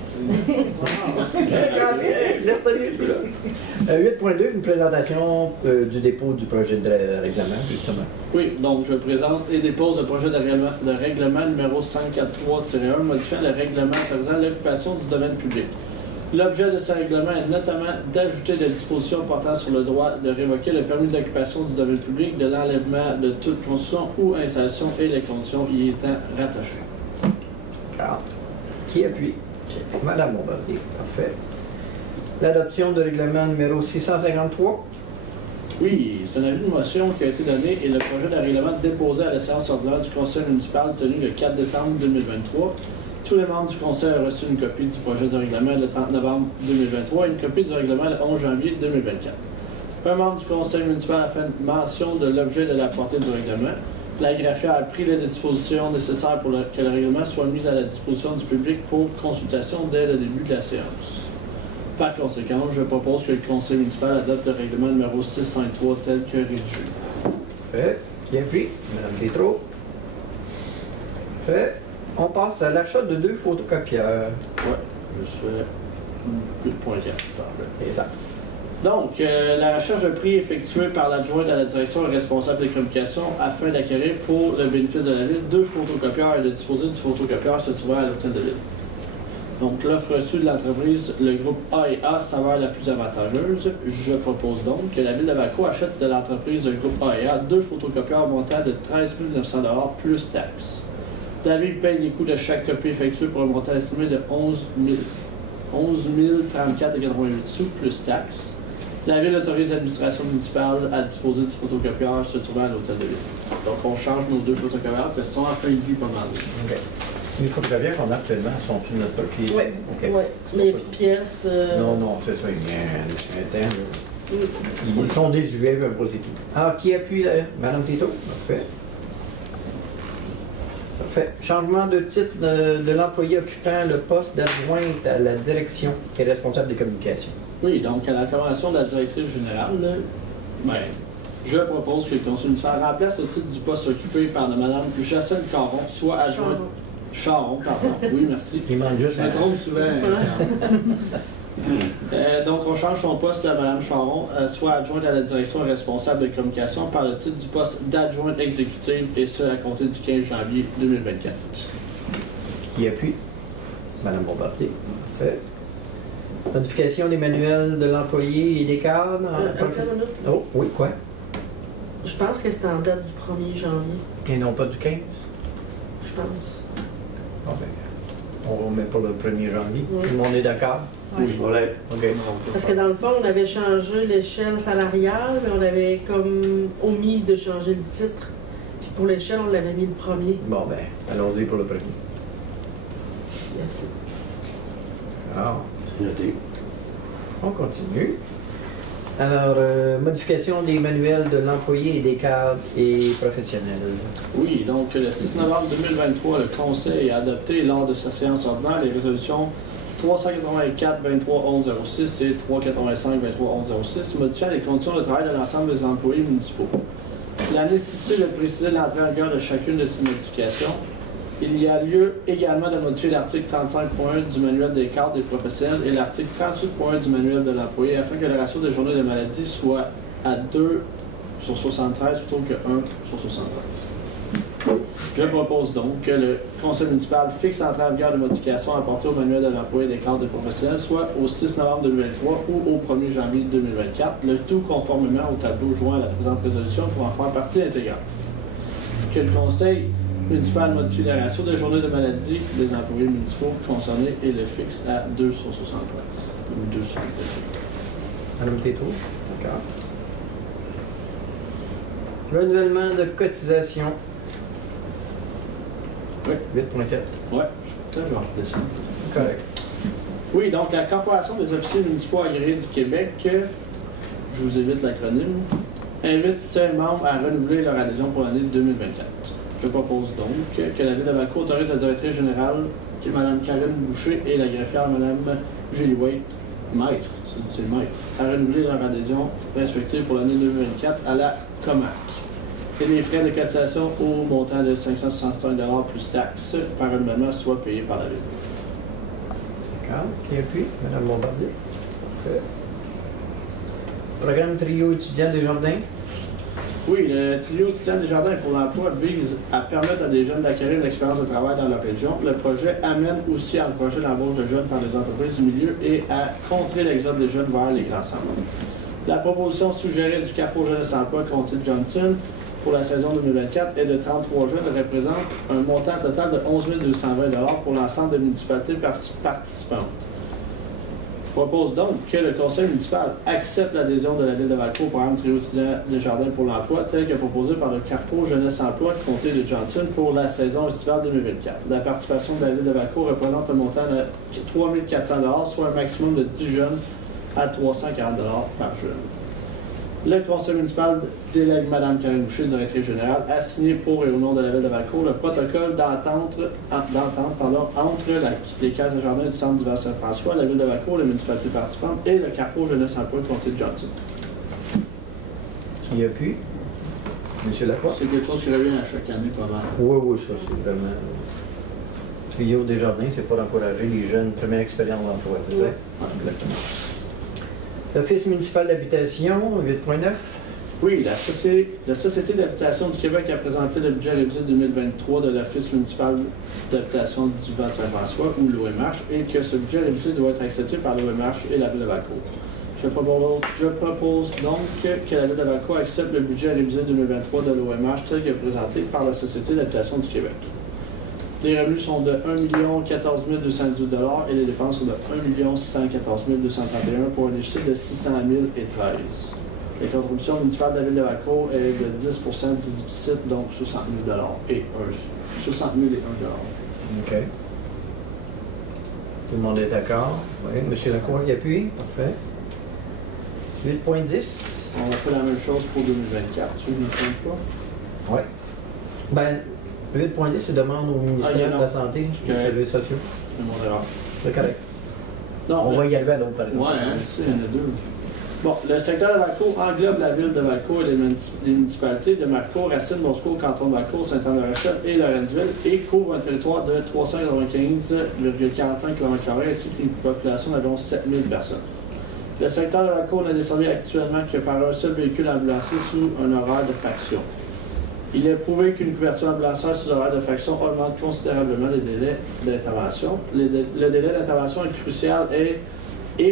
Merci. 8.2, une présentation du dépôt du projet de règlement, justement. Oui, donc je présente et dépose le projet de règlement numéro 543-1, modifiant le règlement autorisant l'occupation du domaine public. L'objet de ce règlement est notamment d'ajouter des dispositions portant sur le droit de révoquer le permis d'occupation du domaine public, de l'enlèvement de toute construction ou installation et les conditions y étant rattachées. Ah. Qui appuie? Madame Bombardier. Parfait. L'adoption de règlement numéro 653. Oui, c'est un avis de motion qui a été donné et le projet de règlement déposé à la séance ordinaire du Conseil municipal tenue le 4 décembre 2023. Tous les membres du Conseil ont reçu une copie du projet de règlement le 30 novembre 2023 et une copie du règlement le 11 janvier 2024. Un membre du Conseil municipal a fait mention de l'objet de la portée du règlement. La graphière a pris les dispositions nécessaires pour que le règlement soit mis à la disposition du public pour consultation dès le début de la séance. Par conséquent, je propose que le Conseil municipal adopte le règlement numéro 653 tel que rédigé. Fait. Qui appuie? Madame Tétrault. Fait. On passe à l'achat de 2 photocopieurs. Oui, je fais coup de point 4. C'est ça. Donc, la recherche de prix effectuée par l'adjointe à la direction et responsable des communications afin d'acquérir pour le bénéfice de la ville 2 photocopieurs et de disposer du photocopieur se trouvant à l'hôtel de ville. Donc, l'offre reçue de l'entreprise, le groupe A&A s'avère la plus avantageuse. Je propose donc que la ville de Valcourt achète de l'entreprise du groupe A&A 2 photocopieurs montant de 13 900 $ plus taxes. La ville paye les coûts de chaque copie effectuée pour un montant estimé de 11 034,88 sous plus taxes. La ville autorise l'administration municipale à disposer du photocopieur se trouvant à l'hôtel de ville. Donc, on change nos 2 photocopieurs parce qu'ils sont en fin de vie pas mal. OK. Les photocopieurs qu'on a actuellement sont-ils notre papier? Oui. OK. Oui, mais il n'y a plus de pièces. Non, c'est ça, il y a un temps. Ils sont désuets, mais pas c'est tout. Alors, qui appuie là? Madame Tito? Parfait. Parfait. Changement de titre de l'employé occupant le poste d'adjointe à la direction et responsable des communications. Oui, donc à la convention de la directrice générale, je propose que le conseil municipal remplace le titre du poste occupé par Mme Jacinthe Caron, soit adjointe. Charon, pardon. Oui, merci. Il manque juste Je me trompe souvent. Donc, on change son poste à Mme Charon, soit adjointe à la direction et responsable de communication, par le titre du poste d'adjointe exécutive, et ce, à compter du 15 janvier 2024. Qui appuie? Madame Bombardier. Parfait. Modification des manuels de l'employé et des cadres. Oh, oui, quoi? Je pense que c'est en date du 1er janvier. Et non pas du 15? Je pense. Bon, ben, on remet pour le 1er janvier. Oui. Tout le monde est d'accord? Oui, problème. OK. Parce que dans le fond, on avait changé l'échelle salariale, mais on avait comme omis de changer le titre. Puis pour l'échelle, on l'avait mis le 1er. Bon, ben, allons-y pour le 1er. Merci. Alors, C'est noté. on continue. Alors, modification des manuels de l'employé et des cadres et professionnels. Oui, donc le 6 novembre 2023, le Conseil a adopté lors de sa séance ordinaire les résolutions 384-23-11-06 et 385-23-11-06 modifiant les conditions de travail de l'ensemble des employés municipaux. La nécessité de préciser l'entrée en vigueur de chacune de ces modifications. Il y a lieu également de modifier l'article 35.1 du manuel des cadres des professionnels et l'article 38.1 du manuel de l'employé afin que le ratio des journées de maladie soit à 2 sur 73 plutôt que 1 sur 73. Je propose donc que le Conseil municipal fixe l'entrée en vigueur de modifications apportées au manuel de l'employé des cadres des professionnels soit au 6 novembre 2023 ou au 1er janvier 2024, le tout conformément au tableau joint à la présente résolution pour en faire partie intégrante. Que le Conseil municipal modifie le ratio de journées de maladie des employés municipaux concernés et le fixe à 2 sur 73. Ou 2 sur 2. Madame Tétro? D'accord. Renouvellement de cotisation. Oui. 8.7. Ouais, je vais redescendre. Correct. Oui, donc la Corporation des officiers municipaux agréés du Québec, je vous évite l'acronyme, invite ses membres à renouveler leur adhésion pour l'année 2024. Je propose donc que la Ville de Valcourt autorise la directrice générale Mme Karen Boucher et la greffière Mme Julie Waite, maître, c'est le maître, à renouveler leur adhésion respective pour l'année 2024 à la COMAC. Et les frais de cotisation au montant de 565 $ plus taxes par renouvellement soient payés par la Ville. D'accord. Qui appuie? Mme Bombardier. Parfait. Programme Trio étudiant des Jardins. Oui, le trio étudiant des Jardins pour l'emploi vise à permettre à des jeunes d'acquérir de l'expérience de travail dans leur région. Le projet amène aussi à encourager l'embauche de jeunes par les entreprises du milieu et à contrer l'exode des jeunes vers les grands centres. La proposition suggérée du Carrefour Jeunesse Emploi Comté de Johnson pour la saison 2024 est de 33 jeunes et représente un montant total de 11 220 $ pour l'ensemble des municipalités participantes. Je propose donc que le conseil municipal accepte l'adhésion de la Ville de Valcourt au programme Trio étudiant des Jardins pour l'emploi tel que proposé par le Carrefour Jeunesse Emploi Comté de Johnson pour la saison estivale 2024. La participation de la Ville de Valcourt représente un montant de 3 400 $, soit un maximum de 10 jeunes à 340 $ par jeune. Le conseil municipal délègue Mme Karen Boucher, directrice générale, à signer pour et au nom de la Ville de Valcourt le protocole d'entente entre les cases de jardin du centre d'hiver Saint-François, la Ville de Valcourt, les municipalités participantes et le Carrefour Jeunesse Emploi Comté de Johnson. Qui appuie? M. Lacroix. C'est quelque chose qui revient à chaque année pas mal. Oui, ça c'est vraiment. Trio des Jardins, c'est pour encourager les jeunes, première expérience d'emploi, c'est ça? Exactement. L'Office municipal d'habitation, 8.9. Oui, la Société d'habitation du Québec a présenté le budget révisé 2023 de l'Office municipal d'habitation du Val-Saint-François, ou l'OMH, et que ce budget révisé doit être accepté par l'OMH et la Ville de Valcourt. Je propose donc que la Ville de Valcourt accepte le budget révisé 2023 de l'OMH tel que présenté par la Société d'habitation du Québec. Les revenus sont de 1 014 218 $ et les dépenses sont de 1 614 231 $ pour un déficit de 600 013. Les contributions municipales de la Ville de Valcourt est de 10 du déficit, donc 60 000 $ et 60 000 et 1 $. OK. Tout le monde est d'accord? Oui. M. Lacroix y appuie? Parfait. 8.10. On a fait la même chose pour 2024, si je ne me trompe pas. Oui. Ben, le 8.10, c'est demande au ministère de la Santé et des Services sociaux. C'est mon erreur. C'est correct. Non, on va y arriver à l'autre, par exemple. Oui, il y en a deux. Bon, le secteur de Valcourt englobe la ville de Valcourt et les municipalités de Marcourt, Racine, Moscou, Canton de Valcourt, Saint-Anne-de-Rochelle et Lorenzville et couvre un territoire de 395,45 km² ainsi qu'une population d'environ 7000 personnes. Le secteur de Valcourt n'est desservi actuellement que par un seul véhicule ambulancier sous un horaire de faction. Il est prouvé qu'une couverture ambulancière sous horaire de faction augmente considérablement les délais d'intervention. Le délai d'intervention est crucial et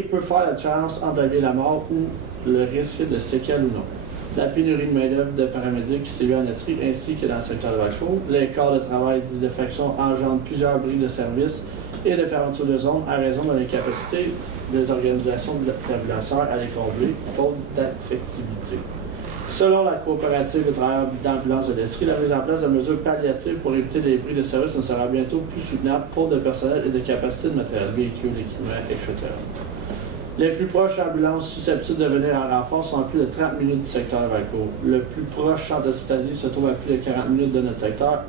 peut faire la différence entre la vie et la mort ou le risque de séquelles ou non. La pénurie de main-d'œuvre de paramédics qui sévit en Estrie ainsi que dans le secteur de Valcourt. Les corps de travail dits de faction engendrent plusieurs bris de services et de fermeture de zones à raison de l'incapacité des organisations d'ambulancières à les combler, faute d'attractivité. Selon la coopérative de travailleurs d'ambulance de l'Estrie, la mise en place de mesures palliatives pour éviter les bris de services ne sera bientôt plus soutenable, faute de personnel et de capacité de matériel, véhicules, équipements, etc. Les plus proches ambulances susceptibles de venir en renfort sont à plus de 30 minutes du secteur de Valcourt. Le plus proche centre hospitalier se trouve à plus de 40 minutes de notre secteur,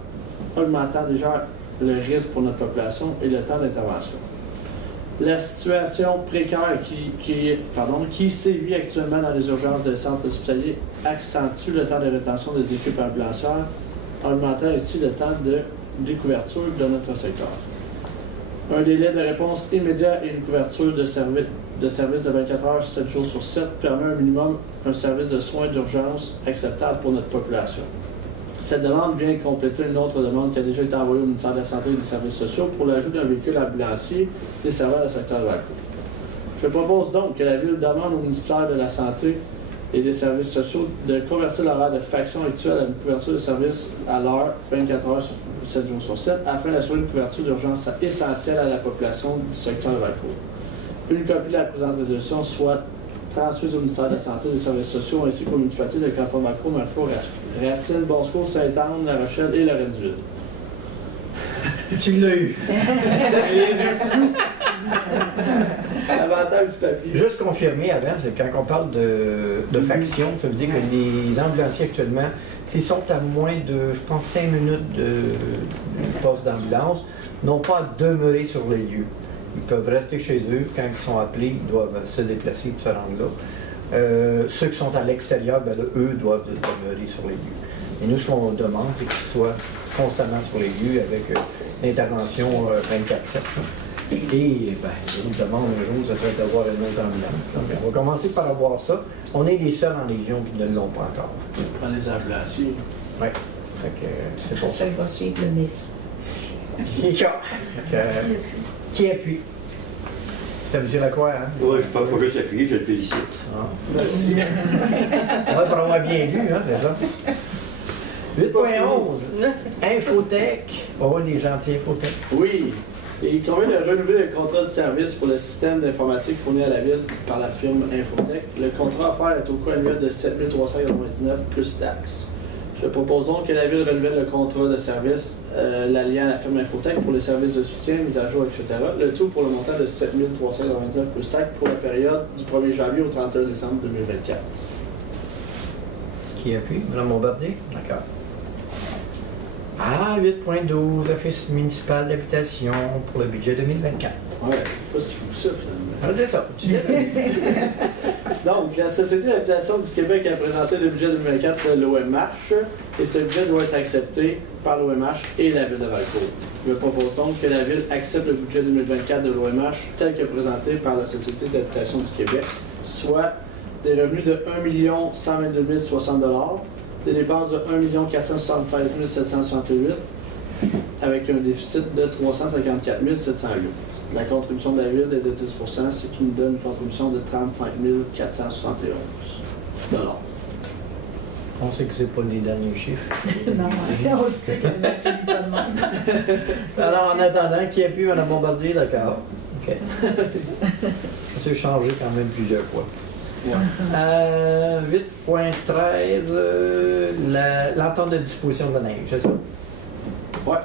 augmentant déjà le risque pour notre population et le temps d'intervention. La situation précaire qui sévit actuellement dans les urgences des centres hospitaliers accentue le temps de rétention des équipes ambulancières, augmentant ainsi le temps de découverture de notre secteur. Un délai de réponse immédiat et une couverture de service de 24 heures, 7 jours sur 7 permet un minimum un service de soins d'urgence acceptable pour notre population. Cette demande vient compléter une autre demande qui a déjà été envoyée au ministère de la Santé et des Services sociaux pour l'ajout d'un véhicule ambulancier desservant le secteur de Valcourt. Je propose donc que la Ville demande au ministère de la Santé et des Services sociaux de convertir l'horaire de faction actuelle à une couverture de service à l'heure, 24 heures, 7 jours sur 7, afin d'assurer une couverture d'urgence essentielle à la population du secteur de Valcourt. Une copie de la présente résolution soit transmise au ministère de la Santé et des Services sociaux ainsi qu'aux municipalités de Canton de Valcourt, Marcourt, Racine, Bosco, Sainte-Anne, La Rochelle et Lorenzville. Tu l'as eu. Les yeux flous. L'avantage du papier. Juste confirmer avant, c'est que quand on parle de faction, ça veut dire que les ambulanciers actuellement, s'ils sont à moins de, je pense, 5 minutes du poste d'ambulance, n'ont pas à demeurer sur les lieux. Ils peuvent rester chez eux. Quand ils sont appelés, ils doivent se déplacer pour se rendre là. Ceux qui sont à l'extérieur, ben là, eux doivent demeurer sur les lieux. Et nous, ce qu'on demande, c'est qu'ils soient constamment sur les lieux avec l'intervention 24/7. Et ben, l'autre demande un jour, ça serait d'avoir une autre ambulance. Donc, on va commencer par avoir ça. On est les seuls en région qui ne l'ont pas encore. Dans les ambulanciers. Oui. C'est pour ça. Ça va suivre le médecin. Qui appuie? C'est à M. Lacroix, hein? Oui, je pense qu'il faut juste appuyer, je le félicite. Ah. Merci. Ouais, pour avoir bien lu, hein, c'est ça. 8.11. Infotech. On va des gentils Infotech. Oui. Et il convient de relever le contrat de service pour le système d'informatique fourni à la ville par la firme Infotech. Le contrat offert est au coût annuel de 7 399 plus taxes. Je propose donc que la ville renouvelle le contrat de service l'alliant à la firme Infotech pour les services de soutien, mise à jour, etc. Le tout pour le montant de 7 399 plus taxes pour la période du 1er janvier au 31 décembre 2024. Qui appuie? Mme Bombardier? D'accord. Ah, 8.12, Office municipal d'habitation pour le budget 2024. Ouais, pas si fou que ça, finalement. Ah, c'est ça. Tu savais. Donc, la Société d'habitation du Québec a présenté le budget 2024 de l'OMH et ce budget doit être accepté par l'OMH et la Ville de Valcourt. Je propose donc que la Ville accepte le budget 2024 de l'OMH tel que présenté par la Société d'habitation du Québec, soit des revenus de 1 122 060 $, des dépenses de 1 476 768 avec un déficit de 354 708. La contribution de la Ville est de 10 ce qui nous donne une contribution de 35 471 $. On sait que c'est pas les derniers chiffres. Non, on sait qu'on n'a fini pas de monde. Alors, en attendant, qui appuie Mme Bombardier? D'accord. OK. Ça s'est changé quand même plusieurs fois. Ouais. 8.13, l'entente de disposition de neige, c'est ça? Ouais.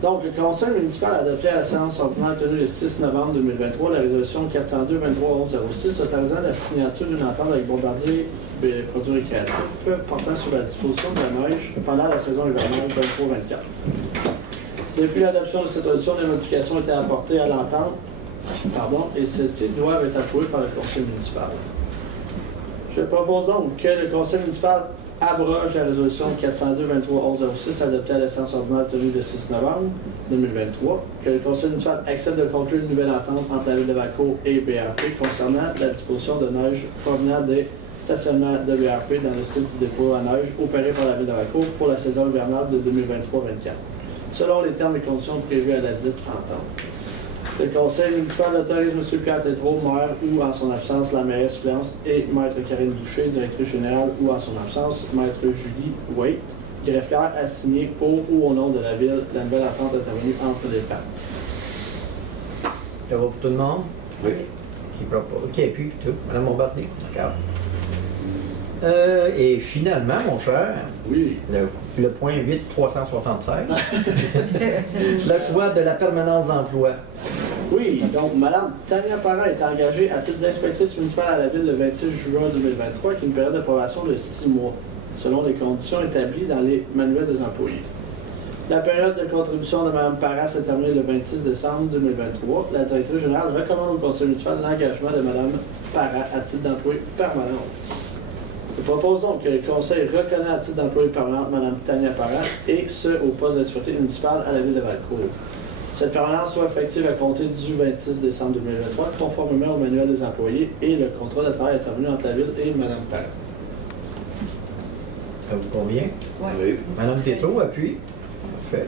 Donc, le Conseil municipal a adopté à la séance ordinaire tenue le 6 novembre 2023 la résolution 402-23-11-06 autorisant la signature d'une entente avec Bombardier Produits récréatifs portant sur la disposition de la neige pendant la saison hivernale 23-24. Depuis l'adoption de cette résolution, des modifications ont été apportées à l'entente, et celles-ci doivent être approuvées par le Conseil municipal. Je propose donc que le Conseil municipal abroge la résolution 402-23-11-06 adoptée à la séance ordinaire tenue le 6 novembre 2023, que le Conseil municipal accepte de conclure une nouvelle entente entre la Ville de Valcourt et BRP concernant la disposition de neige provenant des stationnements de BRP dans le site du dépôt à neige opéré par la Ville de Valcourt pour la saison hivernale de 2023-24, selon les termes et conditions prévus à la dite entente. Le Conseil municipal autorise M. Pierre Tétrault, maire, ou en son absence, la mairesse suppléante, et Maître Karine Boucher, directrice générale, ou en son absence, Maître Julie Waite, greffière, à signer pour ou au nom de la Ville la nouvelle entente intervenue entre les parties. Ça va pour tout le monde? Oui. Qui appuie tout? Mme Bombardier? D'accord. Et finalement, mon cher, Oui. le point 8.376, le toit de la permanence d'emploi. Oui, donc Mme Tania Parent est engagée à titre d'inspectrice municipale à la Ville le 26 juin 2023 avec une période de probation de 6 mois, selon les conditions établies dans les manuels des employés. La période de contribution de Mme Parent s'est terminée le 26 décembre 2023. La directrice générale recommande au Conseil municipal l'engagement de Mme Parent à titre d'employé permanent. Je propose donc que le Conseil reconnaisse à titre d'employé permanent Mme Tania Parent et ce au poste d'inspectrice municipale à la Ville de Valcourt. Cette permanence soit effective à compter du 26 décembre 2023, conformément au manuel des employés et le contrat de travail intervenu entre la Ville et Mme Parent. Ça vous convient? Oui. Mme Tétrault appuie. Parfait.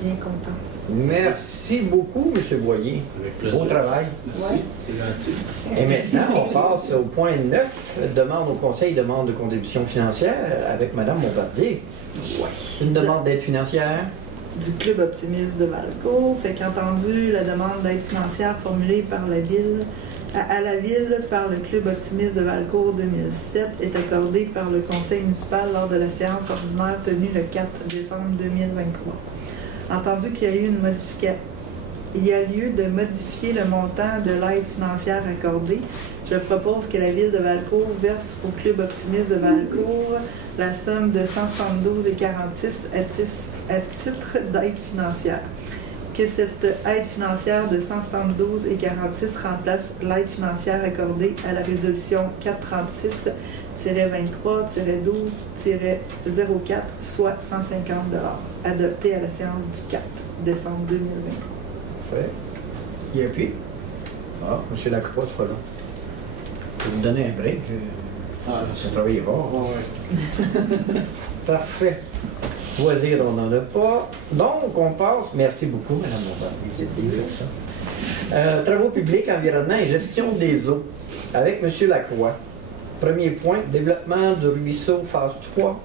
Bien content. Merci beaucoup, M. Boyer. Avec plaisir. Beau travail. Merci, c'est gentil. Et maintenant, on passe au point 9, demande au Conseil, demande de contribution financière avec Mme Bombardier. Une demande d'aide financière. Du Club optimiste de Valcourt. Fait qu'entendu, la demande d'aide financière formulée par la Ville à la Ville par le Club optimiste de Valcourt 2007 est accordée par le Conseil municipal lors de la séance ordinaire tenue le 4 décembre 2023. Entendu qu'il y a eu une modification. il y a lieu de modifier le montant de l'aide financière accordée. Je propose que la Ville de Valcourt verse au Club optimiste de Valcourt la somme de 172,46 à titre d'aide financière. Que cette aide financière de 172,46 remplace l'aide financière accordée à la résolution 436-23-12-04, soit 150 $, adoptée à la séance du 4 décembre 2023. Parfait. Qui appuie? Ah, M. Lacroix sera là. Je vais vous donner un break. Ça travaille fort. Ouais. Parfait. Loisirs, on n'en a pas. Donc, on passe. Merci beaucoup, Mme Montagne. Vous êtes libre, ça. Travaux publics, environnement et gestion des eaux. Avec M. Lacroix. Premier point, développement de ruisseau phase 3.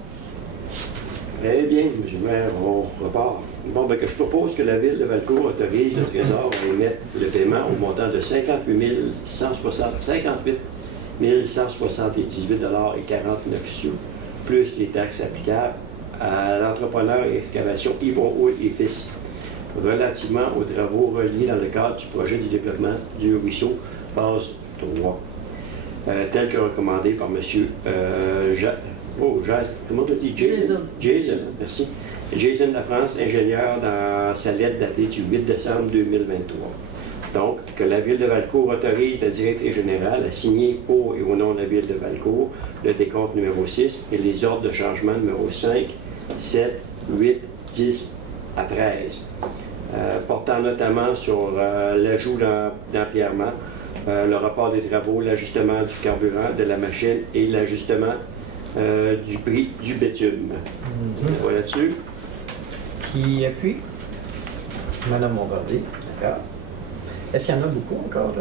Eh bien, M. le maire, on repart. Bon, ben, que je propose que la Ville de Valcourt autorise le Trésor à émettre le paiement au montant de 58 178,49 $, plus les taxes applicables à l'entrepreneur et excavation Yvon Houle et Fils, relativement aux travaux reliés dans le cadre du projet du développement du ruisseau phase 3, tel que recommandé par M. Comment on dit? Jason, merci. Jason Lafrance, ingénieur, dans sa lettre datée du 8 décembre 2023. Donc, que la Ville de Valcourt autorise la directrice générale à signer pour et au nom de la Ville de Valcourt le décompte numéro 6 et les ordres de changement numéro 5, 7, 8, 10 à 13, portant notamment sur l'ajout d'empierrement, le rapport des travaux, l'ajustement du carburant de la machine et l'ajustement du prix du bitume. Voilà dessus. Qui appuie? Mme Bombardier. D'accord. Est-ce qu'il y en a beaucoup encore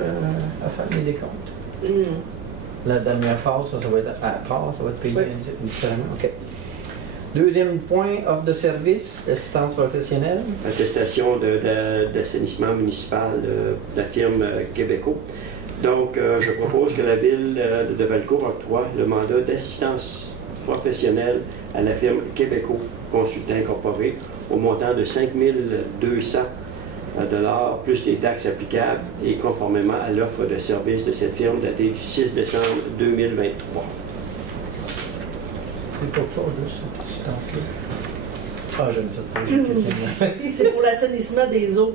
à faire les décomptes? Non. La dernière phase, ça va être à part, ça va être payé Oui. différemment. OK. Deuxième point, offre de service, assistance professionnelle. Attestation d'assainissement municipal de la firme Québéco. Donc, je propose que la Ville de Valcourt octroie le mandat d'assistance professionnelle à la firme Québéco Consultant Incorporé au montant de 5 200 $ plus les taxes applicables et conformément à l'offre de service de cette firme datée du 6 décembre 2023. C'est pourquoi juste cette assistance-là? Ah, j'aime ça. C'est pour l'assainissement des eaux,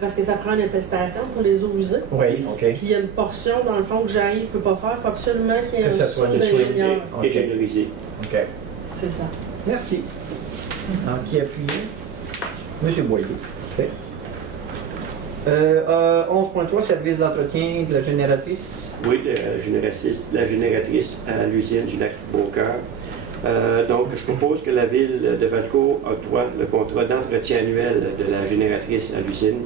parce que ça prend une attestation pour les eaux usées. Oui, OK. Puis il y a une portion, dans le fond, que Jean-Yves ne peut pas faire. Il faut absolument qu'il y ait Que un ça soit sous d'ingénieur. Et généralisé. OK. C'est ça. Merci. Alors, qui appuie? M. Boyer. OK. 11.3, service d'entretien de la génératrice. Oui, la génératrice à l'usine du lac Beaucœur. Donc, je propose que la Ville de Valcourt octroie le contrat d'entretien annuel de la génératrice à l'usine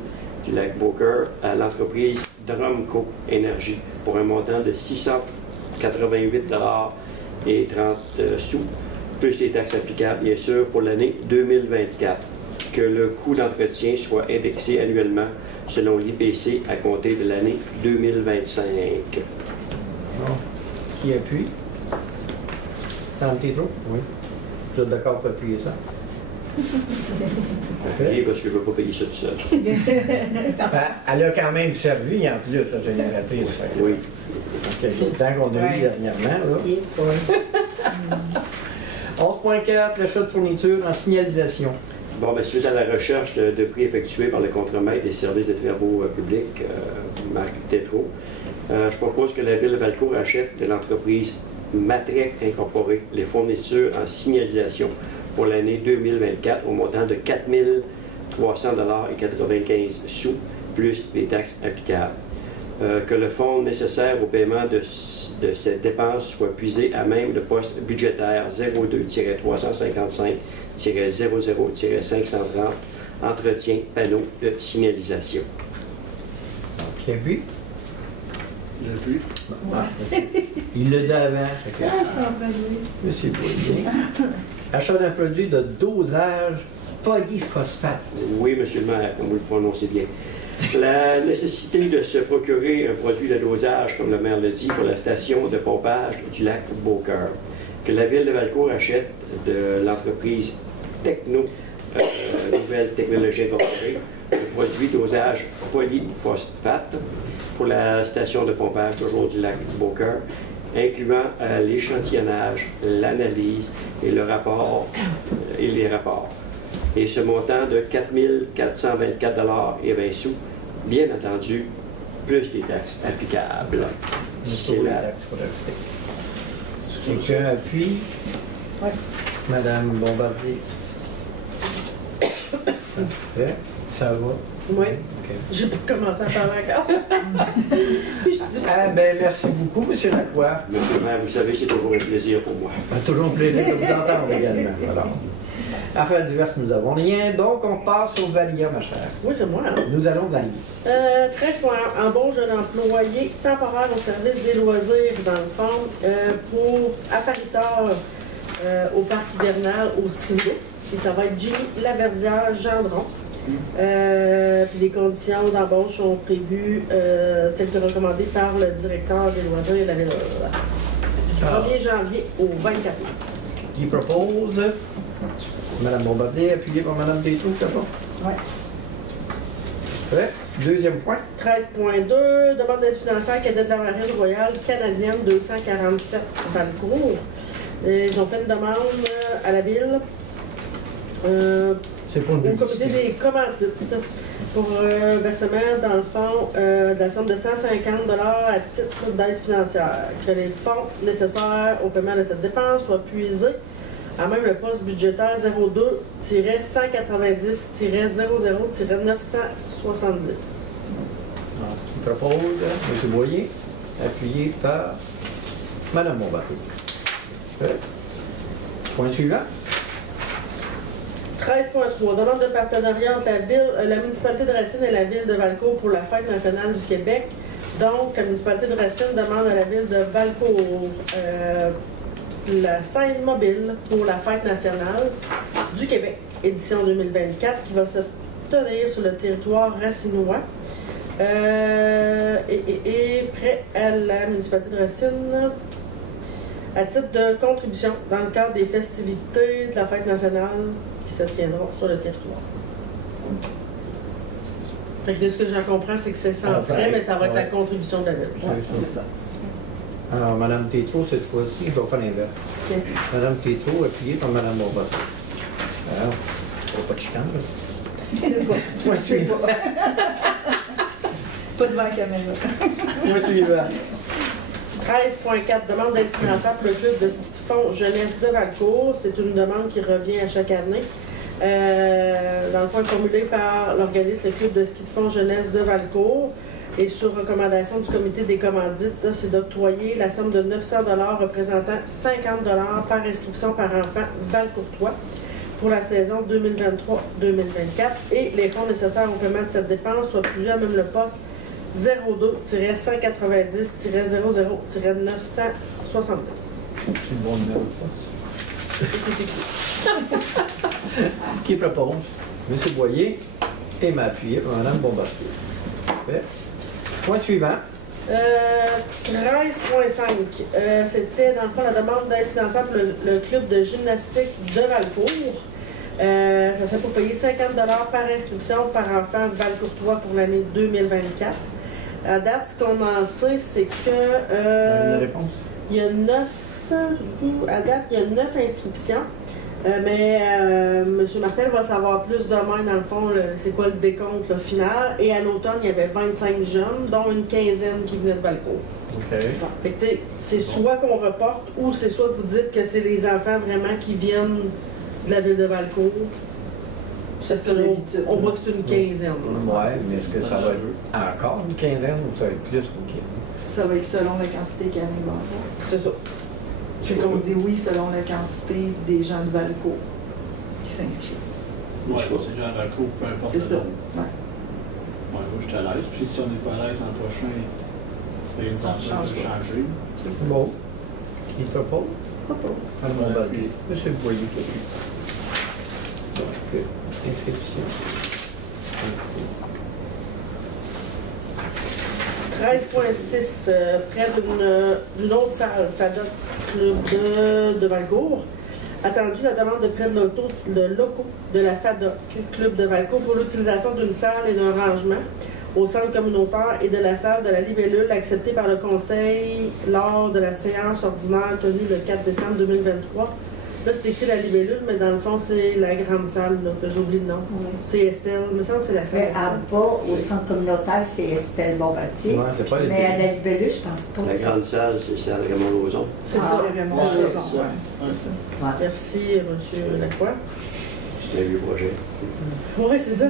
du lac Beaucœur à l'entreprise Drumco Énergie pour un montant de 688 $ et 30 sous, plus les taxes applicables, bien sûr, pour l'année 2024. Que le coût d'entretien soit indexé annuellement selon l'IPC à compter de l'année 2025. Bon. Qui appuie? Tantôt? Oui. Vous êtes d'accord pour appuyer ça? Et parce que je ne veux pas payer ça tout seul. Elle a quand même servi en plus, la génératrice. Oui. OK. Le temps qu'on a eu dernièrement, là. 11.4, l'achat de fournitures en signalisation. Bon, bien, suite à la recherche de prix effectuée par le contremaître des services de travaux publics, Marc Tétrault, je propose que la Ville de Valcourt achète de l'entreprise Matrec Incorporée les fournitures en signalisation pour l'année 2024 au montant de 4 300 $ et 95 sous, plus les taxes applicables. Que le fonds nécessaire au paiement de cette dépense soit puisé à même le poste budgétaire 02-355-00-530 entretien panneau de signalisation. Qui appuie? J'appuie. Il l'a dit avant. Je t'en prie. Monsieur Boyer. Achat d'un produit de dosage polyphosphate. Oui, monsieur le maire, comme vous le prononcez bien. La nécessité de se procurer un produit de dosage, comme le maire l'a dit, pour la station de pompage du lac Beaucœur. Que la Ville de Valcourt achète de l'entreprise Techno Nouvelle Technologie Incorporée de produits dosage polyphosphate pour la station de pompage toujours du lac Beaucœur, incluant l'échantillonnage, l'analyse et les rapports. Et ce montant de 4 424,20 $, bien entendu, plus les taxes applicables. C'est la taxe pour ajouter. Quelqu'un appuie? Oui. Madame Bombardier. Parfait. Ça va? Oui. OK. J'ai pas commencé à parler encore. Ah, ben, merci beaucoup, M. Lacroix. Monsieur le maire, vous savez, c'est toujours un plaisir pour moi. Toujours un plaisir de vous entendre également. Alors, affaires diverses, nous n'avons rien. Donc, on passe au Valia, ma chère. Oui, c'est moi. Hein? Nous allons valider. 13.1. Embauche d'un employé temporaire au service des loisirs, dans le fond, pour appariteur au parc hivernal au Ciné. Et ça va être Jimmy Laverdière-Gendron. Puis les conditions d'embauche sont prévues telles que recommandées par le directeur des loisirs et la ville. Du 1er janvier au 24 mars. Qui propose? Madame Bombardier, appuyée par Madame Détoux, c'est bon? Oui. Parfait. Deuxième point. 13.2. Demande d'aide financière cadet de la Marine royale canadienne 247 Valcourt. Ils ont fait une demande à la ville. C'est pour le Au comité des commandites pour versement, dans le fond, de la somme de 150 $, à titre d'aide financière. Que les fonds nécessaires au paiement de cette dépense soient puisés à même le poste budgétaire 02-190-00-970. Qui propose? M. Boyer, appuyé par Madame Bombardier. Parfait. Point suivant. 13.3. Demande de partenariat entre la municipalité de Racine et la ville de Valcourt pour la Fête nationale du Québec. Donc, la municipalité de Racine demande à la ville de Valcourt la scène mobile pour la Fête nationale du Québec, édition 2024, qui va se tenir sur le territoire racinois. Et prêt à la municipalité de Racine à titre de contribution dans le cadre des festivités de la Fête nationale qui se tiendront sur le territoire. Fait que de ce que j'en comprends, c'est que c'est sans frais, mais ça va être la contribution de la ville. Ouais, C'est ça. Alors, Mme Tétrault, cette fois-ci, je vais faire l'inverse. OK. Mme Tétrault, appuyée par Mme Bombardier. Alors, pas de chicane, là. C'est pas. C'est pas. Pas devant la caméra. Moi, suivant. 13.4. Demande d'aide financière pour le club de ski de fond jeunesse de Valcourt. C'est une demande qui revient à chaque année. Dans le fond, formulée par l'organisme, le club de ski de fond jeunesse de Valcourt. Et sur recommandation du comité des commandites, c'est d'octroyer la somme de 900 $ représentant 50 $ par inscription par enfant valcourtois pour la saison 2023-2024. Et les fonds nécessaires au paiement de cette dépense soient plus à même le poste 02-190-00-970. C'est le bon numéro de poste. C'est tout écrit. Qui propose? M. Boyer et m'a appuyé par Mme Bombardier. Parfait. Point suivant. 13.5. C'était dans le fond la demande d'aide financière pour le club de gymnastique de Valcourt. Ça serait pour payer 50 $ par inscription par enfant valcourtois pour l'année 2024. À date, ce qu'on en sait, c'est que La réponse? il y a 9 inscriptions. Mais M. Martel va savoir plus demain, dans le fond, c'est quoi le décompte final. Et à l'automne, il y avait 25 jeunes, dont une quinzaine qui venaient de Valcourt. OK. Fait que, tu sais, c'est soit qu'on reporte ou c'est soit que vous dites que c'est les enfants vraiment qui viennent de la ville de Valcourt. Parce que on voit que c'est une quinzaine. Ouais, mais est-ce que ça va être encore une quinzaine ou ça va être plus OK? Ça va être selon la quantité qu'il y a à avoir. C'est ça. Puis on dit oui selon la quantité des gens de Valcourt qui s'inscrivent. Moi, je pense que c'est Jean Valcourt, peu importe. C'est le ça. nombre. Ouais. Ouais, moi, je suis à l'aise. Puis si on n'est pas à l'aise l'an prochain, il y a une On tentation de change pas. changer. C'est ça. Bon. Qui propose? Propose. Mme Bombardier. M. Boyer qui appuie. Donc, inscription. 13.6, près d'une autre salle, FADOC Club de Valcourt. Attendu la demande de prêt de locaux de la FADOC Club de Valcourt pour l'utilisation d'une salle et d'un rangement au centre communautaire et de la salle de la Libellule acceptée par le Conseil lors de la séance ordinaire tenue le 4 décembre 2023. Là, c'est écrit la Libellule, mais dans le fond, c'est la grande salle, là, que j'oublie le nom. C'est Estelle, mais ça, c'est la salle. Mais en bas, au centre communautaire, c'est Estelle Bombardier. Ouais, c'est pas les Mais à la Libellule, je pense pas. La grande salle, c'est celle Raymond Lauzon. C'est Ah, ça. C'est vraiment C'est ça. ça. Ouais, c'est ça. Ouais. Merci, M. Lacroix. C'est un vieux projet. Oui, c'est ça.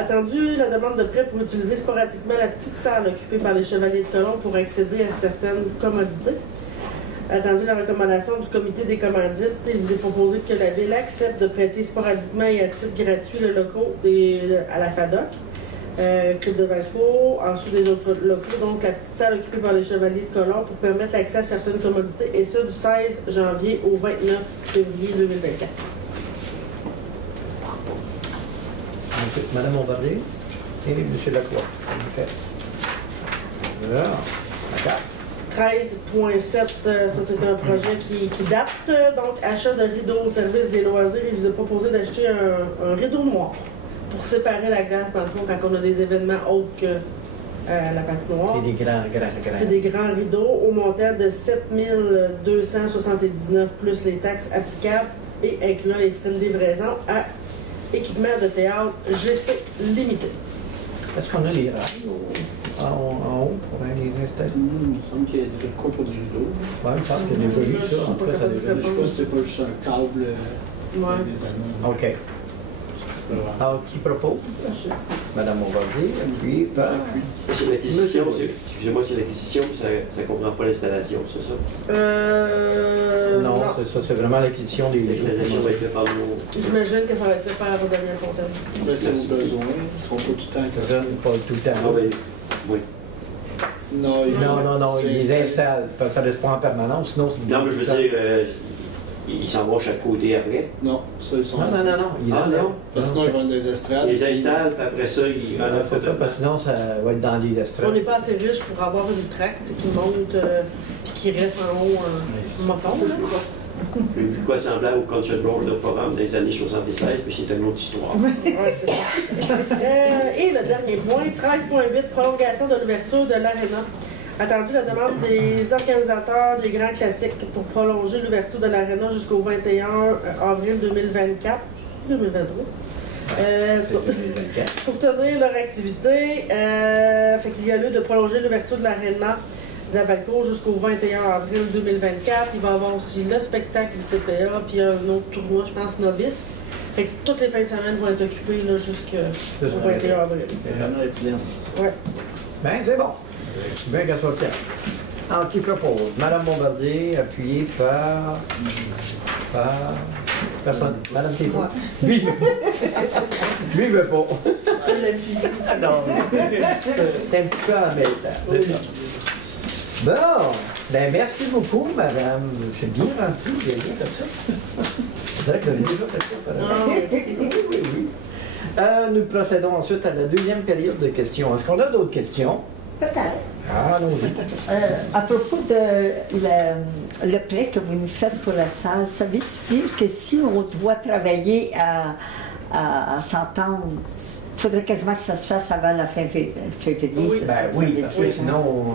Attendu la demande de prêt pour utiliser sporadiquement la petite salle occupée par les Chevaliers de Colomb pour accéder à certaines commodités. Attendu la recommandation du comité des commandites, il vous est proposé que la Ville accepte de prêter sporadiquement et à titre gratuit le locaux à la FADOC, Club de Valcourt, en dessous des autres locaux, donc la petite salle occupée par les Chevaliers de Colomb pour permettre l'accès à certaines commodités, et ça du 16 janvier au 29 février 2024. Madame Bombardier et M. Lacroix. OK. Voilà. D'accord. 13.7, ça c'est un projet qui date. Donc, achat de rideaux au service des loisirs. Il vous est proposé d'acheter un rideau noir pour séparer la glace, dans le fond, quand on a des événements autres que la patinoire. C'est des grands. C'est des grands rideaux au montant de 7 279 plus les taxes applicables et incluant les frais de livraison à équipement de théâtre GC limité. Est-ce qu'on a les rails en haut pour aller les installer? Il me semble qu'il y a déjà quoi pour des rideaux. Oui, il me semble qu'il y a déjà eu ça. En tout cas, ça a déjà Je sais pas si c'est pas juste un câble Ouais. des anneaux. OK. Alors, qui propose? Madame Bombardier, puis par... C'est l'acquisition, Monsieur. excusez-moi, c'est l'acquisition, ça ne comprend pas l'installation, c'est ça? Non, c'est ça, c'est vraiment l'acquisition des L'installation va être faite par nous. J'imagine que ça va être fait par Damien Fontaine. Mais c'est au besoin. Ils seront pas tout le temps comme ça. Pas tout le temps. Ah, ben, oui. Non, Non, ils les installent. Parce que ça ne reste pas en permanence, sinon c'est... Non, mais je veux dire, ils s'en vont chaque côté après. Non, ça, ils sont. Non. Ils Ah, non. Parce que sinon, ils vont des estrades. Ils les installent, puis après ça, ils Ah, c'est ça, parce que sinon, ça va être dans les estrades. On n'est pas assez riche pour avoir une traque qui monte puis qui reste en haut un moton. J'ai vu quoi semblable au Concert Road de Forum des années 76, mais c'est une autre histoire. Ouais, c'est ça. Et le dernier point, 13.8, prolongation de l'ouverture de l'Arena. Attendu la demande des organisateurs des grands classiques pour prolonger l'ouverture de l'Arena jusqu'au 21 avril 2024. 2023. Pour tenir leur activité, fait qu'il y a lieu de prolonger l'ouverture de l'Arena de la Valcourt jusqu'au 21 avril 2024. Il va y avoir aussi le spectacle CPA, puis un autre tournoi, je pense, novice. Fait que toutes les fins de semaine vont être occupées là, jusqu'au 21 avril. L'Arena est pleine. Ouais. Ben, c'est bon. Bien qu'elle soit claire. Alors, qui propose? Madame Bombardier, appuyée par... Personne. Madame Tétro. Lui, il veut pas. Non, c'est un petit peu embêtant. C'est ça. Bon, ben merci beaucoup, madame. C'est bien gentil, vous avez bien fait ça. C'est vrai que vous avez déjà fait ça, par exemple. Oui. Nous procédons ensuite à la deuxième période de questions. Est-ce qu'on a d'autres questions? Peut-être. Ah, allons-y. À propos de le prêt que vous nous faites pour la salle, savez-tu dire que si on doit travailler à s'entendre, il faudrait quasiment que ça se fasse avant la fin février? Oui, Oui, parce que sinon...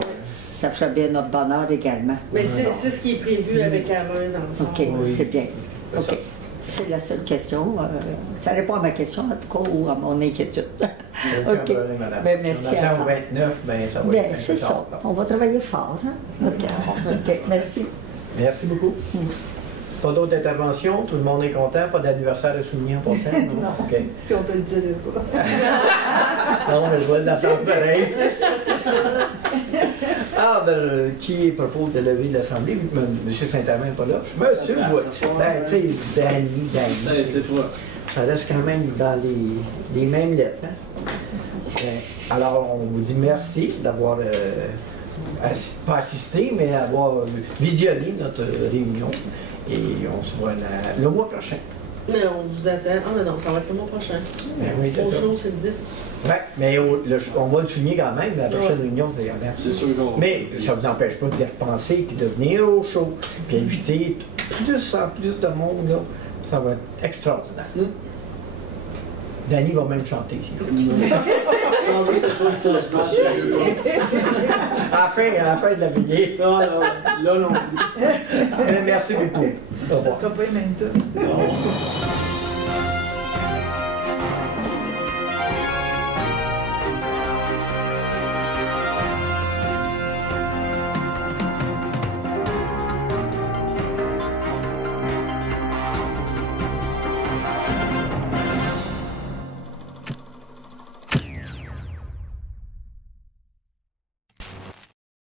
Ça ferait bien notre bonheur également. Mais c'est ce qui est prévu avec Alain dans le fond. OK, Oui. c'est bien. C'est OK. ça. C'est la seule question. Ça répond à ma question, en tout cas, ou à mon inquiétude. Aucun OK. problème, madame. Ben, Si merci on attend encore. au 29, ben ça va Bien, être un c'est peu ça. tard, là. On va travailler fort. Hein? OK, merci. Merci beaucoup. Pas d'autres interventions? Tout le monde est content? Pas d'anniversaire à souligner en passant? Non. OK. Puis on te le dit pas. Non, mais je vais l'entendre pareil. Ah, ben, qui propose de lever l'Assemblée, vu que M. Saint-Amand n'est pas là? Monsieur, ben, tu sais, Danny. C'est toi. Ça reste quand même dans les mêmes lettres. Hein? Alors, on vous dit merci d'avoir, pas assisté, mais avoir visionné notre réunion. Et on se voit le mois prochain. Mais on vous attend. Ah, mais non, ça va être le mois prochain. Ben oui, c'est Au ça. show, c'est le 10. Oui, mais on va le souligner quand même, la prochaine réunion, c'est avant. C'est sûr qu'on... Mais ça ne vous empêche pas d'y repenser puis de venir au show, puis inviter plus en plus de monde, là. Ça va être extraordinaire. Danny va même chanter ici. Ça va, c'est sûr que ça se passe sérieux. À la fin de la veillée. Non, là non. Merci beaucoup. Au revoir. Ça sera pas les mêmes temps. Non.